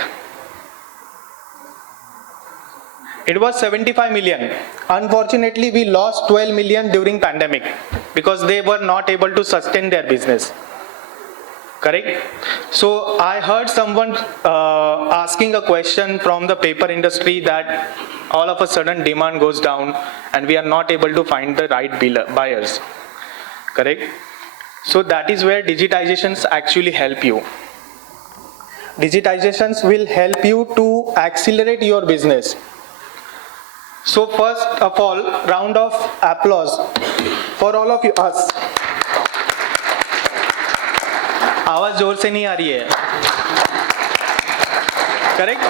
It was 75 million. Unfortunately, we lost 12 million during pandemic because they were not able to sustain their business. Correct? So I heard someone asking a question from the paper industry that all of a sudden demand goes down and we are not able to find the right buyers. Correct? So that is where digitizations actually help you. Digitizations will help you to accelerate your business. So first of all, round of applause for all of you, us. आवाज जोर से नहीं आ रही है. Correct?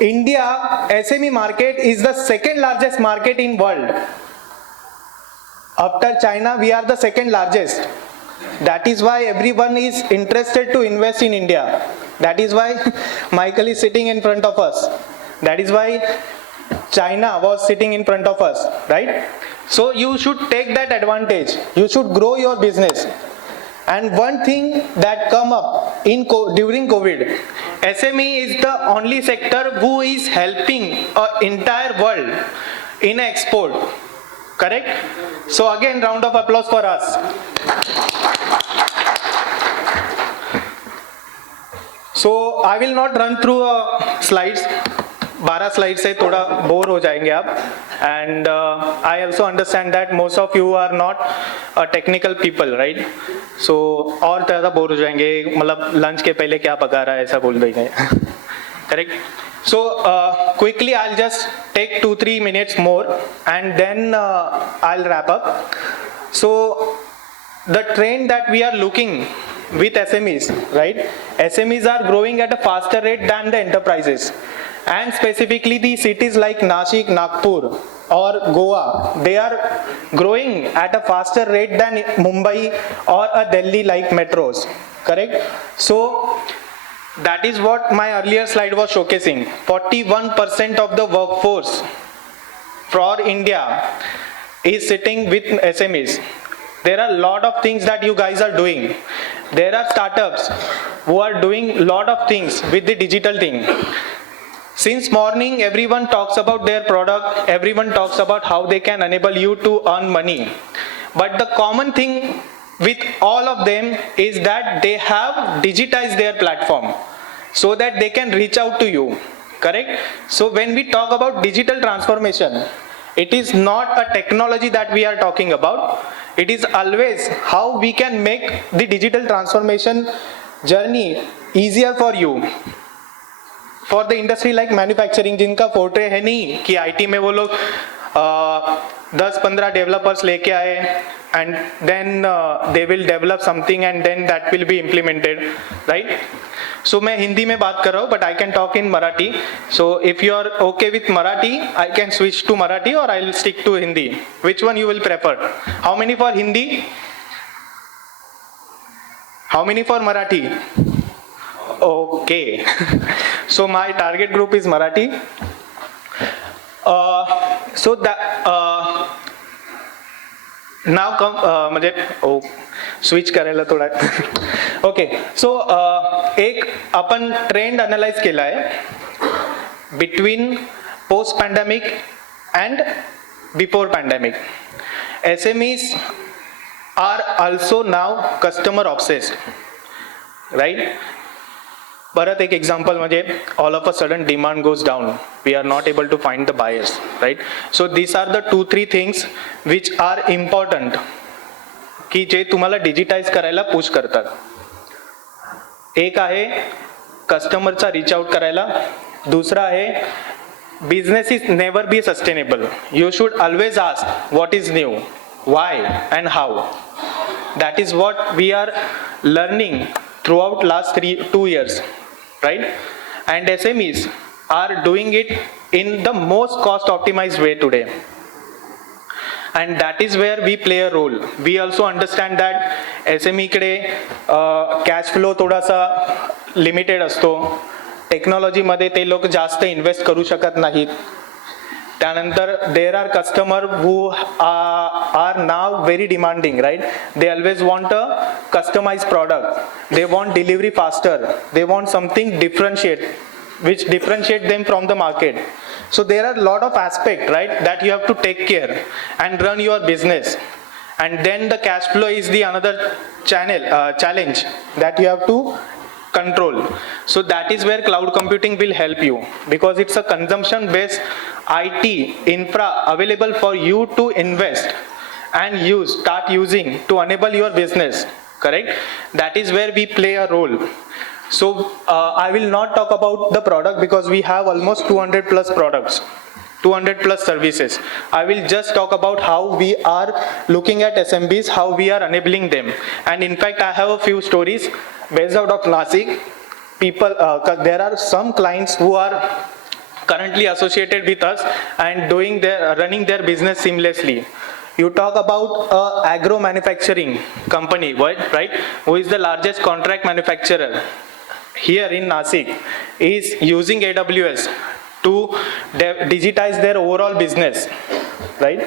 India SME market is the second largest market in world. After China, we are the second largest. That is why everyone is interested to invest in India. That is why Michael is sitting in front of us. That is why China was sitting in front of us, right? So you should take that advantage. You should grow your business. And one thing that come up during COVID, SME is the only sector who is helping an entire world in export. Correct? So again, round of applause for us. So I will not run through slides. 12 slide से थोड़ा bore हो जाएंगे आप. And I also understand that most of you are not technical people, right? So और ज़्यादा बोर हो जाएंगे, मतलब लंच के पहले क्या पका रहा है ऐसा बोल देंगे. Correct? So quickly I'll just take 2-3 minutes more and then I'll wrap up. So the trend that we are looking with SMEs, right? SMEs are growing at a faster rate than the enterprises. And specifically the cities like Nashik, Nagpur or Goa, they are growing at a faster rate than Mumbai or a Delhi like metros. Correct? So that is what my earlier slide was showcasing. 41% of the workforce for India is sitting with SMEs. There are a lot of things that you guys are doing. There are startups who are doing a lot of things with the digital thing. Since morning, everyone talks about their product, everyone talks about how they can enable you to earn money. But the common thing with all of them is that they have digitized their platform so that they can reach out to you. Correct? So when we talk about digital transformation, it is not a technology that we are talking about. It is always how we can make the digital transformation journey easier for you. For the industry like manufacturing, जिनका फोर्टे है नहीं कि आईटी में वो लोग 10-15 डेवलपर्स लेके आए and then they will develop something and then that will be implemented, right? So मैं हिंदी में बात कर रहा हूँ but I can talk in Marathi. So if you are okay with Marathi, I can switch to Marathi or I will stick to Hindi. Which one you will prefer? How many for Hindi? How many for Marathi? Okay. So my target group is Marathi. So that now come म्हणजे स्विच करायला थोडा. ओके. सो एक आपण trend analyse केला आहे between post pandemic and before pandemic. SMEs are also now customer obsessed, right? परत एक example म्हणजे all of a sudden demand goes down. We are not able to find the buyers, right? So these are the 2-3 things which are important की जे तुम्हाला digitize करायला push करतात. एक आहे कस्टमरचा रीच आउट करायला, दुसरा आहे business is never be sustainable. You should always ask what is new, why and how. That is what we are learning throughout last 2 years, right? And SMEs are doing it in the most cost optimized way today. And that is where we play a role. We also understand that SME कडे cash flow थोडासा लिमिटेड असतो. टेक्नॉलॉजीमध्ये ते लोक जास्त इन्व्हेस्ट करू शकत नाहीत. त्यानंतर there are customer who are now very demanding, right? They always want a customise product, they want delivery faster, they want something differentiate which differentiate them from the market. So there are a lot of aspects, right, that you have to take care and run your business. And then the cash flow is the another challenge that you have to control. So that is where cloud computing will help you, because it's a consumption based IT infra available for you to invest and start using to enable your business, correct? That is where we play a role. So I will not talk about the product because we have almost 200 plus products, 200 plus services. I will just talk about how we are looking at SMBs, how we are enabling them. And in fact, I have a few stories based out of Nasik. People, there are some clients who are currently associated with us and running their business seamlessly. You talk about agro manufacturing company, right? Who is the largest contract manufacturer here in Nasik, is using AWS to digitize their overall business, right?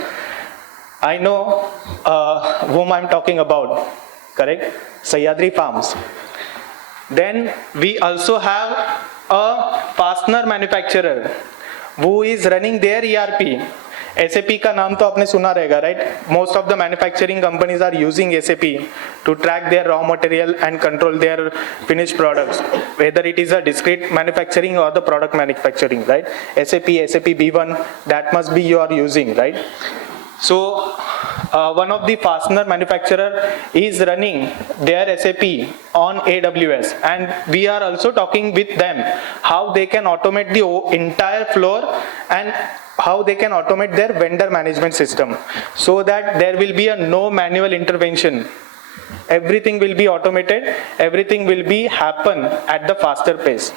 I know whom I'm talking about, correct? Sahyadri Farms. Then we also have a fastener manufacturer who is running their ERP. SAP का नाम तो आपने सुना रहेगा, right? Most of the manufacturing companies are using SAP to track their raw material and control their finished products, whether it is a discrete manufacturing or the product manufacturing, right? SAP B1, that must be you are using, right? So one of the fastener manufacturer is running their SAP on AWS, and we are also talking with them how they can automate the entire floor and how they can automate their vendor management system so that there will be a no manual intervention. Everything will be automated, everything will be happen at the faster pace.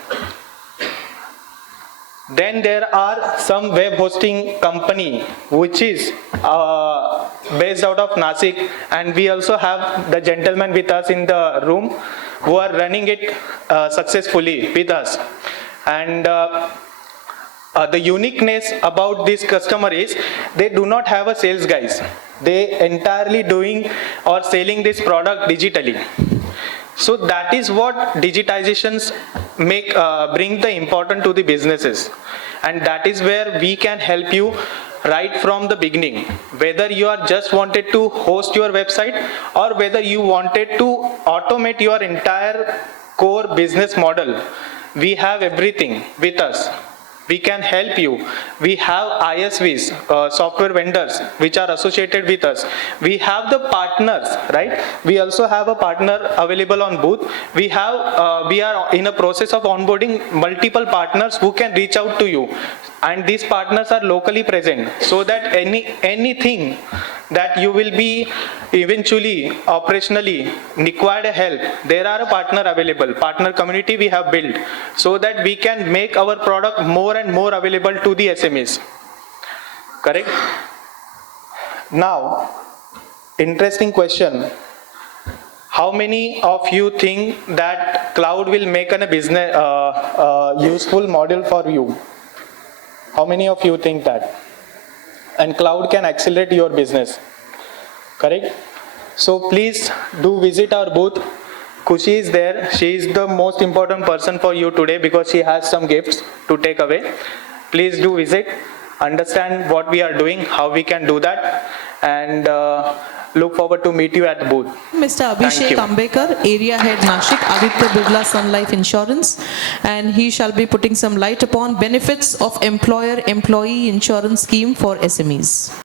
Then there are some web hosting company which is based out of Nasik, and we also have the gentleman with us in the room who are running it successfully with us. And the uniqueness about this customer is they do not have a sales guys. They entirely doing or selling this product digitally. So that is what digitizations bring the important to the businesses, and that is where we can help you right from the beginning. Whether you are just wanted to host your website or whether you wanted to automate your entire core business model, we have everything with us. We can help you. We have ISVs, software vendors, which are associated with us. We have the partners, right? We also have a partner available on booth. We are in a process of onboarding multiple partners who can reach out to you. And these partners are locally present, so that anything that you will be eventually operationally required help, there are a partner available. Partner community we have built so that we can make our product more and more available to the SMEs. Correct? Now, interesting question. How many of you think that cloud will make a business useful model for you? How many of you think that? And cloud can accelerate your business, correct? So please do visit our booth. Kushi is there. She is the most important person for you today because she has some gifts to take away. Please do visit, understand what we are doing, how we can do that, and look forward to meet you at the booth. Mr. Abhishek you. Ambekar, Area Head Nashik, Aditya Birla Sun Life Insurance, and he shall be putting some light upon benefits of employer-employee insurance scheme for SMEs.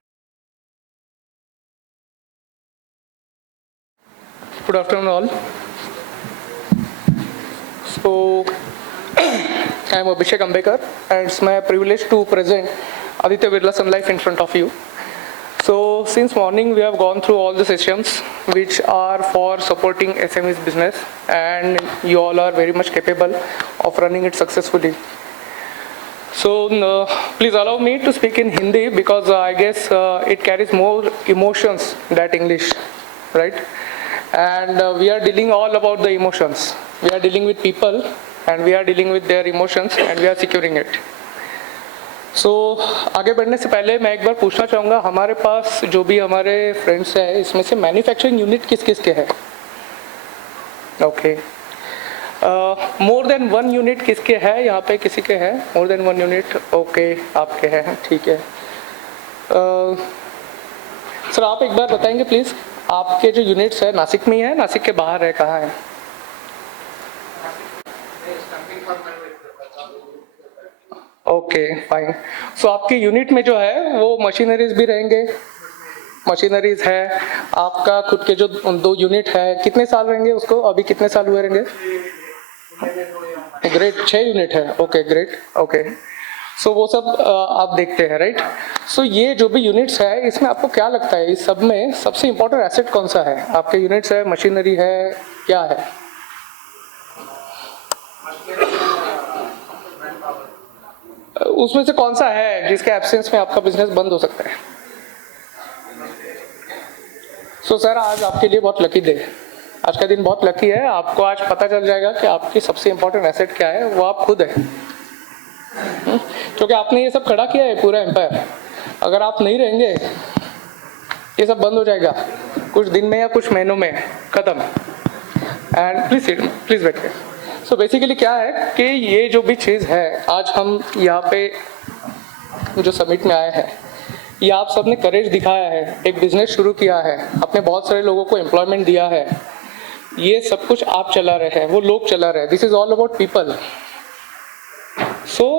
Good afternoon all. So, I am Abhishek Ambekar and it's my privilege to present Aditya Birla Sun Life in front of you. So, since morning we have gone through all the sessions which are for supporting SMEs business, and you all are very much capable of running it successfully. So, please allow me to speak in Hindi because I guess it carries more emotions than English, right? And we are dealing all about the emotions. We are dealing with people and we are dealing with their emotions and we are securing it. So, आगे बढ़ने से पहले मैं एक बार पूछना चाहूँगा, हमारे पास जो भी हमारे फ्रेंड्स हैं इसमें से मैन्युफैक्चरिंग यूनिट किस किस के हैं? Okay, more than one unit किसके है? यहाँ पे किसी के है more than one unit? Okay, आपके हैं, ठीक है। सर आप एक बार बताएंगे प्लीज़, आपके जो यूनिट्स है नासिक में ही है, नासिक के बाहर है, कहाँ है? Okay fine. सो आपकी यूनिट में जो है वो मशीनरीज भी रहेंगे? मशीनरीज है। आपका खुद के जो 2 यूनिट है कितने साल रहेंगे उसको? अभी कितने साल हुए रहेंगे? ग्रेट, 6 यूनिट है। Okay great, okay. सो वो सब आप देखते हैं, राइट? सो ये जो भी यूनिट्स है इसमें आपको क्या लगता है इस सब में सबसे इंपॉर्टेंट एसेट कौन सा है? आपके यूनिट्स है, मशीनरी है, क्या है? उसमें से कौन सा है जिसके एब्सेंस में आपका बिजनेस बंद हो सकता है? सो सर आज आपके लिए बहुत लकी डे, आज का दिन बहुत लकी है। आपको आज पता चल जाएगा कि आपकी सबसे इंपॉर्टेंट एसेट क्या है, वो आप खुद है। क्योंकि आपने ये सब खड़ा किया है पूरा एम्पायर। अगर आप नहीं रहेंगे ये सब बंद हो जाएगा कुछ दिन में या कुछ महीनों में, खत्म। एंड प्लीज बैठिए। सो बेसिकली क्या है कि ये जो भी चीज़ है आज हम यहाँ पे जो समिट में आए हैं, ये आप सबने करेज दिखाया है, एक बिजनेस शुरू किया है, आपने बहुत सारे लोगों को एम्प्लॉयमेंट दिया है, ये सब कुछ आप चला रहे हैं, वो लोग चला रहे हैं। This is all about people. So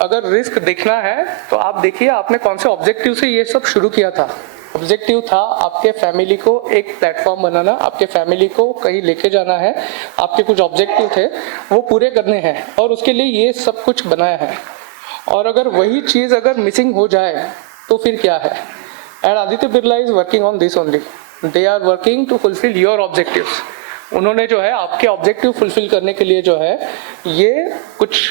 अगर रिस्क देखना है तो आप देखिए आपने कौन से ऑब्जेक्टिव से ये सब शुरू किया था। ऑब्जेक्टिव था आपके फैमिली को एक प्लेटफॉर्म बनाना, आपके फैमिली को कहीं लेके जाना है, आपके कुछ ऑब्जेक्टिव थे वो पूरे करने हैं और उसके लिए ये सब कुछ बनाया है। और अगर वही चीज़ अगर मिसिंग हो जाए तो फिर क्या है? And Aditya Birla is working on this only, they are working to fulfil your objectives. उन्होंने जो है आपके ऑब्जेक्टिव फुलफिल करने के लिए जो है ये कुछ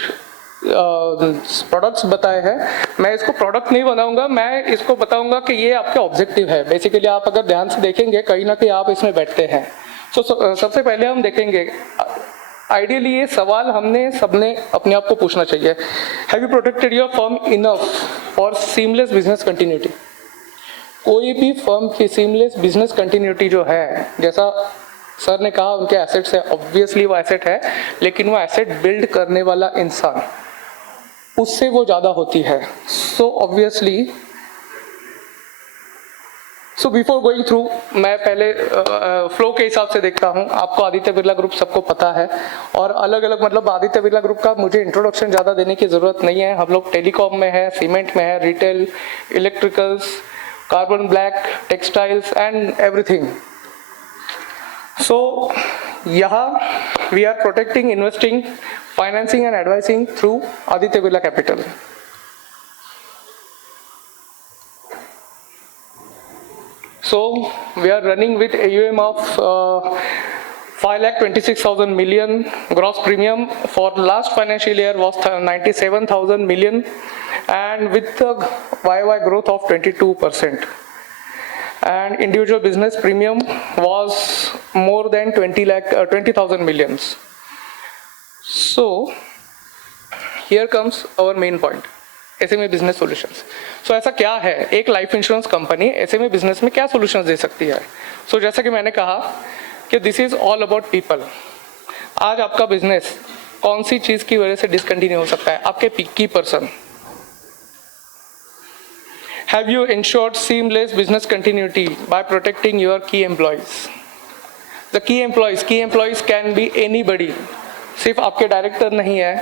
प्रोडक्ट्स बताए हैं। मैं इसको प्रोडक्ट नहीं बनाऊंगा, मैं इसको बताऊंगा कि ये आपके ऑब्जेक्टिव है। बेसिकली आप अगर ध्यान से देखेंगे कहीं ना कहीं आप इसमें बैठते हैं। सबसे पहले हम देखेंगे, आइडियली ये सवाल हमने सबने अपने आप को पूछना चाहिए, have you protected your firm enough for seamless business continuity? कोई भी फर्म की सीमलेस बिजनेस कंटिन्यूटी जो है, जैसा सर ने कहा उनके एसेट्स है, ऑब्वियसली वो एसेट है, लेकिन वो एसेट बिल्ड करने वाला इंसान उससे वो ज़्यादा होती है। So obviously so before going through मैं पहले फ्लो के हिसाब से देखता हूँ। आपको आदित्य बिरला ग्रुप सबको पता है और अलग अलग मतलब आदित्य बिरला ग्रुप का मुझे इंट्रोडक्शन ज़्यादा देने की ज़रूरत नहीं है। हम लोग टेलीकॉम में है, सीमेंट में है, retail, electricals, carbon black, textiles and everything. So, यहाँ we are protecting, investing, financing and advising through Aditya Birla Capital. So, we are running with AUM of 5,26,000 million. Gross premium for last financial year was 97,000 million and with a YY growth of 22%. And individual business premium was more than 20,000 millions. So here comes our main point, SME business solutions. So ऐसा क्या है, एक life insurance company SME business में क्या सॉल्यूशंस दे सकती है? So जैसा कि मैंने कहा कि this is all about people. आज आपका बिजनेस कौन सी चीज की वजह से डिसकंटिन्यू हो सकता है? आपके की person. Have you ensured seamless business continuity by protecting your key employees? The key employees can be anybody. सिर्फ आपके डायरेक्टर नहीं है,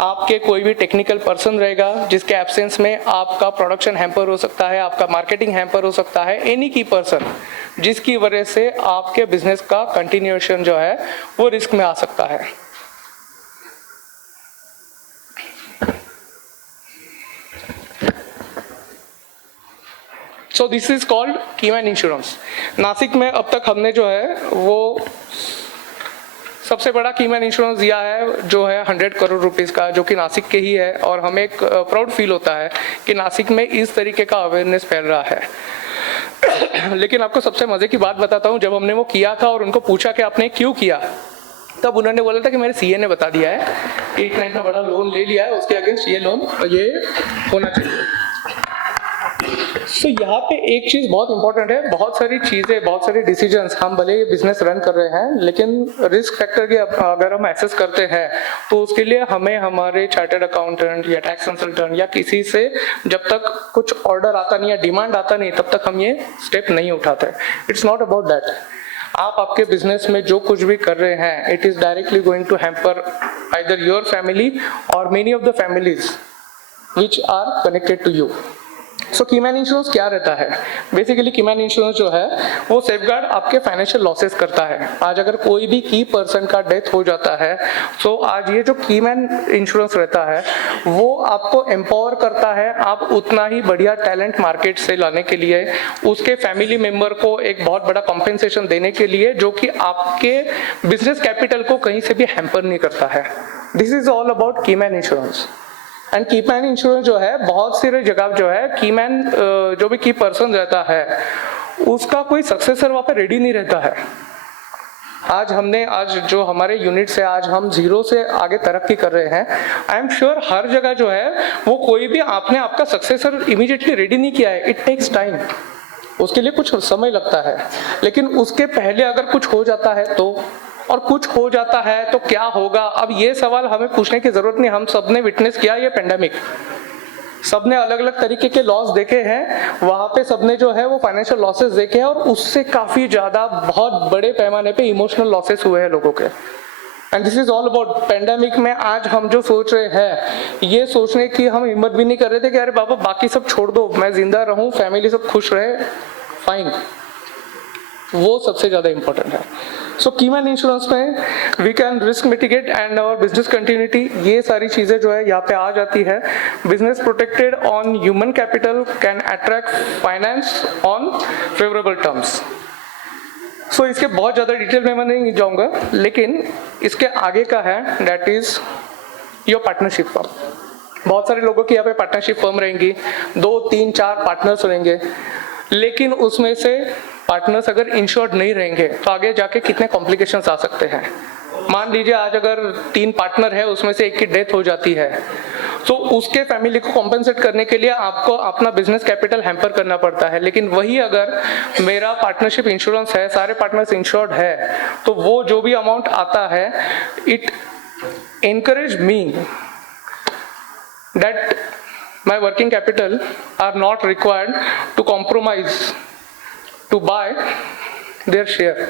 आपके कोई भी टेक्निकल पर्सन रहेगा जिसके एब्सेंस में आपका प्रोडक्शन हैम्पर हो सकता है, आपका मार्केटिंग हैम्पर हो सकता है, एनी की पर्सन जिसकी वजह से आपके बिजनेस का कंटिन्यूएशन जो है वो रिस्क में आ सकता है. So this is called keyman insurance. Nashik में अब तक हमने जो है वो सबसे बड़ा कीमैन इंश्योरेंस दिया है जो है 100 करोड़ रुपीस का, जो कि नासिक के ही है, और हमें एक प्राउड फील होता है कि नासिक में इस तरीके का अवेयरनेस फैल रहा है. लेकिन आपको सबसे मजे की बात बताता हूँ, जब हमने वो किया था और उनको पूछा कि आपने क्यों किया, तब उन्होंने बोला था कि मेरे सीए ने बता दिया है कि इतना इतना बड़ा लोन ले लिया है, उसके अगेंस्ट ये लोन ये होना चाहिए. तो यहाँ पे एक चीज बहुत इंपॉर्टेंट है, बहुत सारी चीजें, बहुत सारे डिसीजंस हम भले ये बिजनेस रन कर रहे हैं, लेकिन रिस्क फैक्टर की अगर हम एसेस करते हैं तो उसके लिए हमें हमारे चार्टर्ड अकाउंटेंट या टैक्स कंसल्टेंट या किसी से जब तक कुछ ऑर्डर आता नहीं या डिमांड आता नहीं तब तक हम ये स्टेप नहीं उठाते. It's not about that. आप आपके बिजनेस में जो कुछ भी कर रहे हैं, it is directly going to hamper either your family or many of the families which are connected to you. So keyman insurance क्या रहता है? बेसिकली कीमैन इंश्योरेंस जो है वो सेफगार्ड आपके फाइनेंशियल लॉसेस करता है. आज अगर कोई भी की पर्सन का डेथ हो जाता है तो आज ये जो कीमैन इंश्योरेंस रहता है वो आपको एम्पावर करता है आप उतना ही बढ़िया टैलेंट मार्केट से लाने के लिए, उसके फैमिली मेंबर को एक बहुत बड़ा कॉम्पेंसेशन देने के लिए, जो कि आपके बिजनेस कैपिटल को कहीं से भी हैम्पर नहीं करता है. This is all about keyman insurance. And keyman insurance जो है बहुत सारे जगह जो है कीमैन जो भी की पर्सन रहता है उसका कोई सक्सेसर वहाँ पे रेडी नहीं रहता है. आज जो हमारे यूनिट से आज हम 0 से आगे तरक्की कर रहे हैं, आई एम श्योर हर जगह जो है वो कोई भी आपने आपका सक्सेसर इमीडिएटली रेडी नहीं किया है. इट टेक्स टाइम, उसके लिए कुछ समय लगता है. लेकिन उसके पहले अगर कुछ हो जाता है तो, और कुछ हो जाता है तो क्या होगा, अब ये सवाल हमें पूछने की जरूरत नहीं. हम सबने विटनेस किया ये पेंडेमिक, सबने अलग अलग तरीके के लॉस देखे हैं, वहां पे सबने जो है वो फाइनेंशियल लॉसेस देखे हैं, और उससे काफी ज्यादा बहुत बड़े पैमाने पे इमोशनल लॉसेस हुए हैं लोगों के. And this is all about pandemic में आज हम जो सोच रहे हैं, ये सोचने की हम हिम्मत भी नहीं कर रहे थे कि अरे बाबा बाकी सब छोड़ दो, मैं जिंदा रहूं, फैमिली सब खुश रहे, फाइन, वो सबसे ज्यादा इंपॉर्टेंट है. सो कीमैन इंश्योरेंस में we can risk mitigate and our business continuity, ये सारी चीजें जो है यहाँ पे आ जाती है. Business protected on human capital can attract finance on favourable terms. So इसके बहुत ज्यादा डिटेल में मैं नहीं जाऊंगा, लेकिन इसके आगे का है that is your partnership firm. बहुत सारे लोगों की यहाँ पे पार्टनरशिप फर्म रहेंगी, 2, 3, 4 पार्टनर्स रहेंगे, लेकिन उसमें से पार्टनर्स अगर इंश्योर्ड नहीं रहेंगे तो आगे जाके कितने कॉम्प्लिकेशंस आ सकते हैं. मान लीजिए आज अगर 3 पार्टनर है, उसमें से एक की डेथ हो जाती है, तो उसके फैमिली को कॉम्पेंसेट करने के लिए आपको अपना बिजनेस कैपिटल हैम्पर करना पड़ता है. लेकिन वही अगर मेरा पार्टनरशिप इंश्योरेंस है, सारे पार्टनर्स इंश्योर्ड है, तो वो जो भी अमाउंट आता है, it encourage me that my working capital are not required to compromise to buy their share.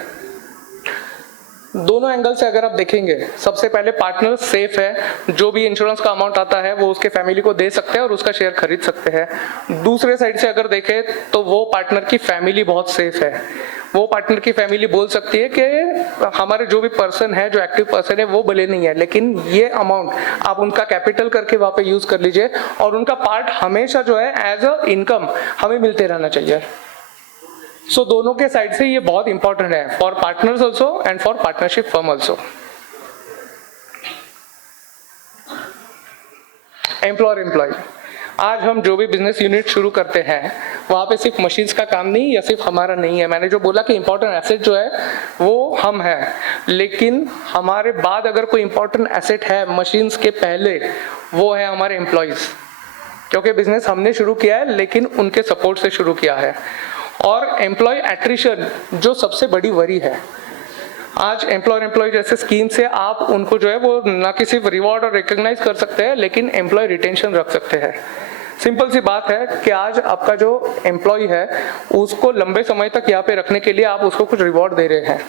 दोनों एंगल से अगर आप देखेंगे, सबसे पहले पार्टनर सेफ है, जो भी इंश्योरेंस का अमाउंट आता है वो उसके फैमिली को दे सकते हैं और उसका शेयर खरीद सकते हैं. दूसरे साइड से अगर देखें तो वो पार्टनर की फैमिली बहुत सेफ है. वो पार्टनर की फैमिली बोल सकती है कि हमारे जो भी पर्सन है, जो एक्टिव पर्सन है, वो भले नहीं है, लेकिन ये अमाउंट आप उनका कैपिटल करके वहाँ पे यूज कर लीजिए, और उनका पार्ट हमेशा जो है एज अ इनकम हमें मिलते रहना चाहिए. सो दोनों के साइड से ये बहुत इंपॉर्टेंट है, for partners also and for partnership firm also. Employer employ, आज हम जो भी बिजनेस यूनिट शुरू करते हैं वहाँ पे सिर्फ मशीन्स का काम नहीं या सिर्फ हमारा नहीं है. मैंने जो बोला कि इंपॉर्टेंट एसेट जो है वो हम हैं, लेकिन हमारे बाद अगर कोई इंपॉर्टेंट एसेट है मशीन्स के पहले, वो है हमारे एम्प्लॉयज. क्योंकि बिजनेस हमने शुरू किया है लेकिन उनके सपोर्ट से शुरू किया है. और एम्प्लॉय एट्रिशन जो सबसे बड़ी वरी है. आज एम्प्लॉय जैसे स्कीम से आप उनको जो है वो ना कि सिर्फ रिवॉर्ड और रिकॉग्नाइज कर सकते हैं, लेकिन एम्प्लॉय रिटेंशन रख सकते हैं. सिंपल सी बात है कि आज आपका जो एम्प्लॉय है उसको लंबे समय तक यहाँ पे रखने के लिए आप उसको कुछ रिवॉर्ड दे रहे हैं,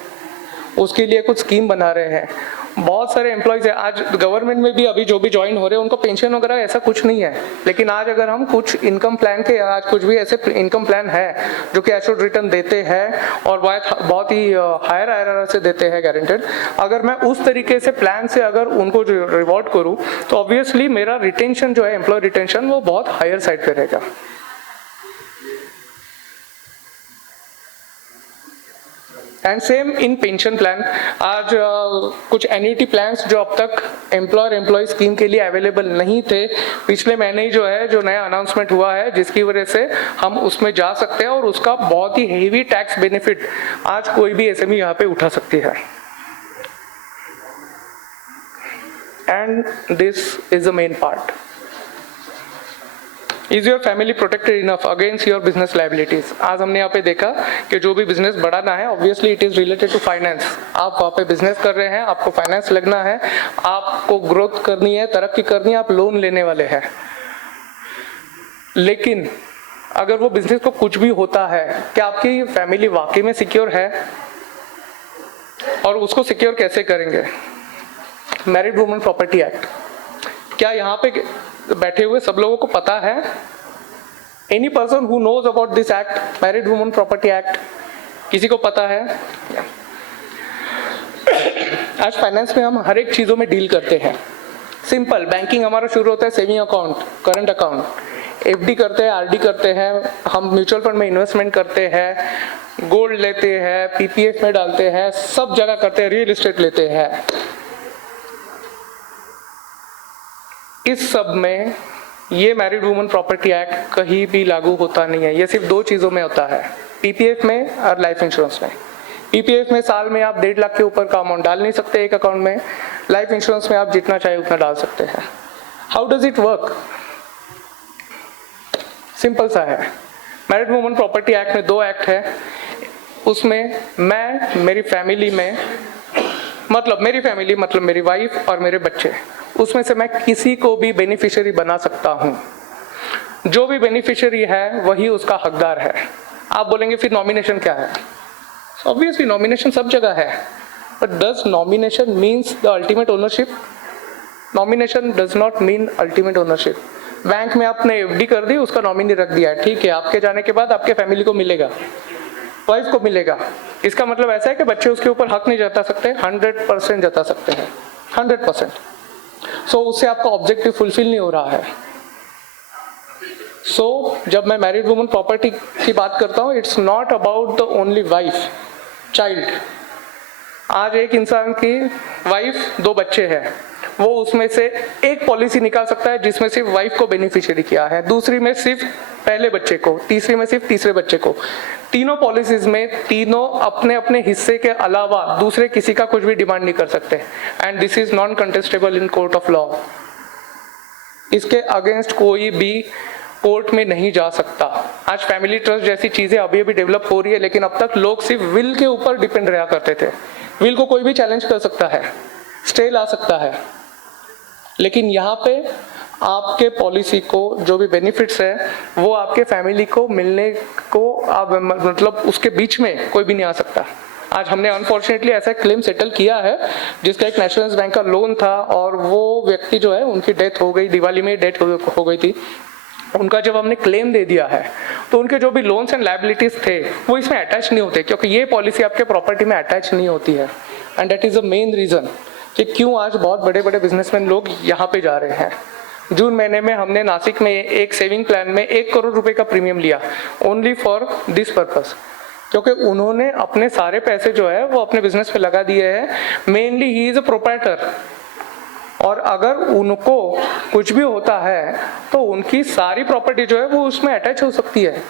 उसके लिए कुछ स्कीम बना रहे हैं। बहुत सारे एम्प्लॉयज है आज गवर्नमेंट में भी, अभी जो भी ज्वाइन हो रहे हैं उनको पेंशन वगैरह ऐसा कुछ नहीं है, लेकिन आज अगर हम कुछ इनकम प्लान के, आज कुछ भी ऐसे इनकम प्लान है जो कि एश्योर्ड रिटर्न देते हैं और बहुत ही हायर IRR से देते हैं गारंटेड, अगर मैं उस तरीके से प्लान से अगर उनको जो रिवॉर्ड करूँ तो ऑब्वियसली मेरा रिटेंशन जो है, एम्प्लॉय रिटेंशन, वो बहुत हायर साइड पे रहेगा। And same in pension plan. आज कुछ एन्युटी प्लान्स जो अब तक एम्प्लॉयर एम्प्लॉय स्कीम के लिए अवेलेबल नहीं थे, पिछले महीने ही जो है जो नया अनाउंसमेंट हुआ है जिसकी वजह से हम उसमें जा सकते हैं और उसका बहुत ही हेवी टैक्स बेनिफिट आज कोई भी SME यहाँ पे उठा सकती है। And this is the main part. Is your family protected enough against your business liabilities? आज हमने यहाँ पे देखा कि जो भी बिजनेस बढ़ाना है, obviously it is related to finance. आप वहाँ पे बिजनेस कर रहे हैं, आपको फाइनेंस लगना है, आपको ग्रोथ करनी है, तरक्की करनी है, आप लोन लेने वाले हैं। लेकिन अगर वो बिजनेस को कुछ भी होता है, क्या आपकी फैमिली वाकई में सिक्योर है? और उसको सिक्योर कैसे करेंगे? मैरिड वुमेन प्रॉपर्टी एक्ट, क्या यहाँ पे बैठे हुए सब लोगों को पता है? Any person who knows about this act, married women property act, किसी को पता है? आज फाइनेंस में हम हर एक चीजों में डील करते हैं। सिंपल बैंकिंग हमारा शुरू होता है saving account, current account, FD करते हैं, RD करते हैं, हम म्यूचुअल फंड में इन्वेस्टमेंट करते हैं, गोल्ड लेते हैं, PPF में डालते हैं, सब जगह करते हैं, रियल एस्टेट लेते हैं। इस सब में ये मैरिड वुमेन प्रॉपर्टी एक्ट कहीं भी लागू होता नहीं है। ये सिर्फ दो चीज़ों में होता है, PPF में और लाइफ इंश्योरेंस में। PPF में साल में आप 1.5 लाख के ऊपर का अमाउंट डाल नहीं सकते एक अकाउंट में, लाइफ इंश्योरेंस में आप जितना चाहे उतना डाल सकते हैं। How does it work? Simple सा है। मैरिड वुमेन प्रॉपर्टी एक्ट में 2 एक्ट है, उसमें मैं मेरी फैमिली में, मतलब मेरी वाइफ और मेरे बच्चे, उसमें से मैं किसी को भी बेनिफिशियरी बना सकता हूं। जो भी बेनिफिशियरी है वही उसका हकदार है। आप बोलेंगे फिर नॉमिनेशन क्या है? ऑब्वियसली नॉमिनेशन सब जगह है, but does nomination means the ultimate ownership? Nomination does not mean ultimate ownership. Bank में आपने FD कर दी, उसका नॉमिनी रख दिया, ठीक है, आपके जाने के बाद आपके फैमिली को मिलेगा, वाइफ को मिलेगा। इसका मतलब ऐसा है कि बच्चे उसके ऊपर हक नहीं जता सकते? 100% जता सकते हैं, 100%। सो उससे आपका ऑब्जेक्टिव फुलफिल नहीं हो रहा है। सो जब मैं मैरिड वुमन प्रॉपर्टी की बात करता हूँ, it's not about the only wife, child. आज एक इंसान की वाइफ, 2 बच्चे हैं, वो उसमें से एक पॉलिसी निकाल सकता है जिसमें सिर्फ वाइफ को बेनिफिशियरी किया है, दूसरी में सिर्फ पहले बच्चे को, तीसरी में सिर्फ तीसरे बच्चे को। तीनों पॉलिसीज में तीनों अपने अपने हिस्से के अलावा दूसरे किसी का कुछ भी डिमांड नहीं कर सकते, and this is non contestable in court of law. इसके अगेंस्ट कोई भी कोर्ट में नहीं जा सकता। आज फैमिली ट्रस्ट जैसी चीजें अभी अभी डेवलप हो रही है, लेकिन अब तक लोग सिर्फ विल के ऊपर डिपेंड रहा करते थे। विल को कोई भी चैलेंज कर सकता है, स्टे ला सकता है, लेकिन यहाँ पे आपके पॉलिसी को जो भी बेनिफिट्स है वो आपके फैमिली को मिलने को, आप मतलब उसके बीच में कोई भी नहीं आ सकता। आज हमने अनफॉर्चुनेटली ऐसा क्लेम सेटल किया है जिसका एक नेशनल बैंक का लोन था, और वो व्यक्ति जो है उनकी डेथ हो गई, दिवाली में डेथ हो गई थी। उनका जब हमने क्लेम दे दिया है तो उनके जो भी लोन्स एंड लायबिलिटीज थे वो इसमें अटैच नहीं होते, क्योंकि ये पॉलिसी आपके प्रॉपर्टी में अटैच नहीं होती है। And that is the main reason कि क्यों आज बहुत बड़े बड़े बिजनेसमैन लोग यहाँ पे जा रहे हैं। जून महीने में हमने नासिक में एक सेविंग प्लान में 1 करोड़ रुपए का प्रीमियम लिया, ओनली फॉर दिस पर्पस, क्योंकि उन्होंने अपने सारे पैसे जो है वो अपने बिजनेस पे लगा दिए हैं। Mainly he is a proprietor, और अगर उनको कुछ भी होता है तो उनकी सारी प्रॉपर्टी जो है वो उसमें अटैच हो सकती है।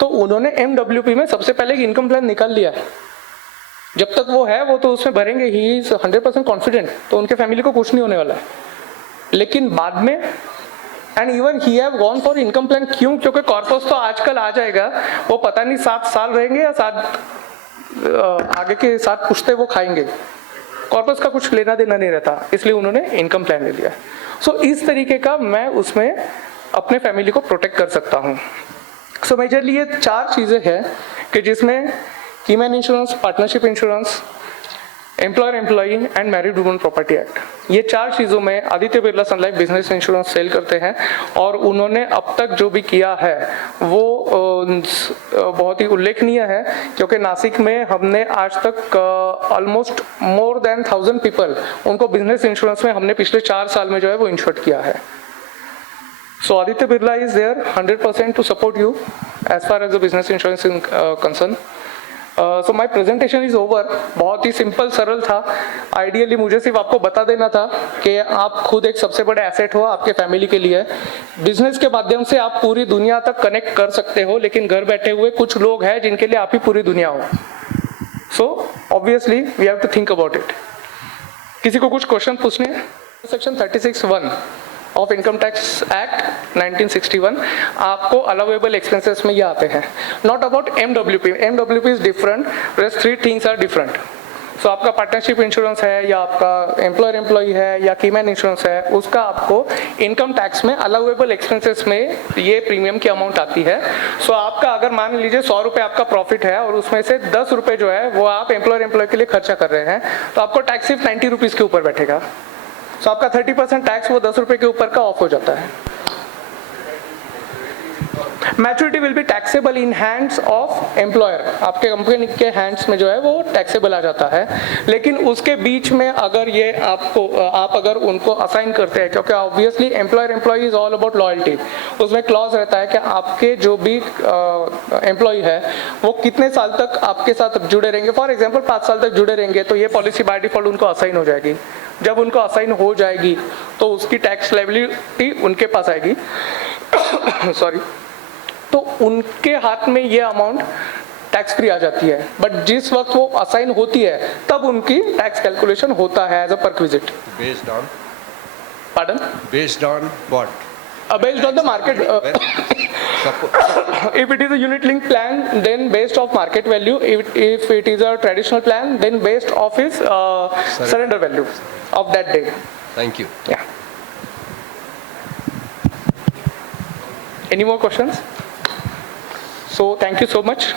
तो उन्होंने MWP में सबसे पहले एक इनकम प्लान निकाल लिया है। जब तक वो है वो तो उसमें भरेंगे, ही इज 100% कॉन्फिडेंट, तो उनके फैमिली को कुछ नहीं होने वाला है। लेकिन बाद में, and even he have gone for income plan, क्यों? क्योंकि कॉर्पस तो आजकल आ जाएगा, वो पता नहीं 7 साल रहेंगे या 7 आगे के 7 पुश्ते वो खाएंगे। कॉर्पस का कुछ लेना देना नहीं रहता, इसलिए उन्होंने इनकम प्लान ले लिया। सो इस तरीके का मैं उसमें अपने फैमिली को प्रोटेक्ट कर सकता हूँ। सो मेजरली ये 4 चीज़ें हैं कि जिसमें keyman insurance, partnership insurance, employer employee and married woman property act, ये 4 चीज़ों में आदित्य बिरला सन लाइफ बिजनेस इंश्योरेंस सेल करते हैं। और उन्होंने अब तक जो भी किया है वो बहुत ही उल्लेखनीय है, क्योंकि नासिक में हमने आज तक ऑलमोस्ट मोर देन 1000 पीपल उनको बिजनेस इंश्योरेंस में हमने पिछले 4 साल में जो है वो इंश्योर्ड किया है। So Aditya Birla is there 100% to support you as far as the business insurance is concerned. So my presentation is over. बहुत ही सिंपल सरल था। आइडियली मुझे सिर्फ आपको बता देना था कि आप खुद एक सबसे बड़े एसेट हो आपके फैमिली के लिए। बिजनेस के माध्यम से आप पूरी दुनिया तक कनेक्ट कर सकते हो, लेकिन घर बैठे हुए कुछ लोग हैं जिनके लिए आप ही पूरी दुनिया हो। So obviously we have to think about it. किसी को कुछ क्वेश्चन पूछने हैं? Section 36(1) of income tax act 1961 आपको अलाउेबल एक्सपेंसेस में ये आते हैं। Not about MWP is different, rest 3 things are different. So आपका पार्टनरशिप इंश्योरेंस है या आपका एम्प्लॉयर एम्प्लॉई है या कीमैन इंश्योरेंस है, उसका आपको इनकम टैक्स में अलाउेबल एक्सपेंसेस में ये प्रीमियम की अमाउंट आती है। सो आपका अगर मान लीजिए 100 रुपये आपका प्रॉफिट है और उसमें से 10 रुपये जो है वो आप एम्प्लॉयर एम्प्लॉय के लिए खर्चा कर रहे हैं, तो आपको टैक्स सिर्फ 90 रुपीज़ के ऊपर बैठेगा। तो आपका 30% टैक्स वो 10 रुपए के ऊपर का ऑफ हो जाता है। Maturity will be taxable in hands of employer, आपके कंपनी के हैंड्स में जो है वो टैक्सेबल आ जाता है। लेकिन उसके बीच में अगर ये आप अगर उनको असाइन करते हैं, क्योंकि obviously employer employ is all about loyalty, उसमें क्लॉज रहता है कि आपके जो भी एम्प्लॉय है वो कितने साल तक आपके साथ जुड़े रहेंगे। फॉर एग्जाम्पल 5 साल तक जुड़े रहेंगे तो ये पॉलिसी बाय डिफॉल्ट उनको असाइन हो जाएगी। जब उनको असाइन हो जाएगी तो उसकी टैक्स लायबिलिटी उनके पास आएगी सॉरी, तो उनके हाथ में ये अमाउंट टैक्स फ्री आ जाती है। बट जिस वक्त वो असाइन होती है तब उनकी टैक्स कैलकुलेशन होता है as a perquisite. Based on? Pardon? Based on what? Based on the market. If it is a unit linked plan, then based off market value. If it is a traditional plan, then based off his surrender value of that day. Thank you. Yeah. Any more questions? So thank you so much.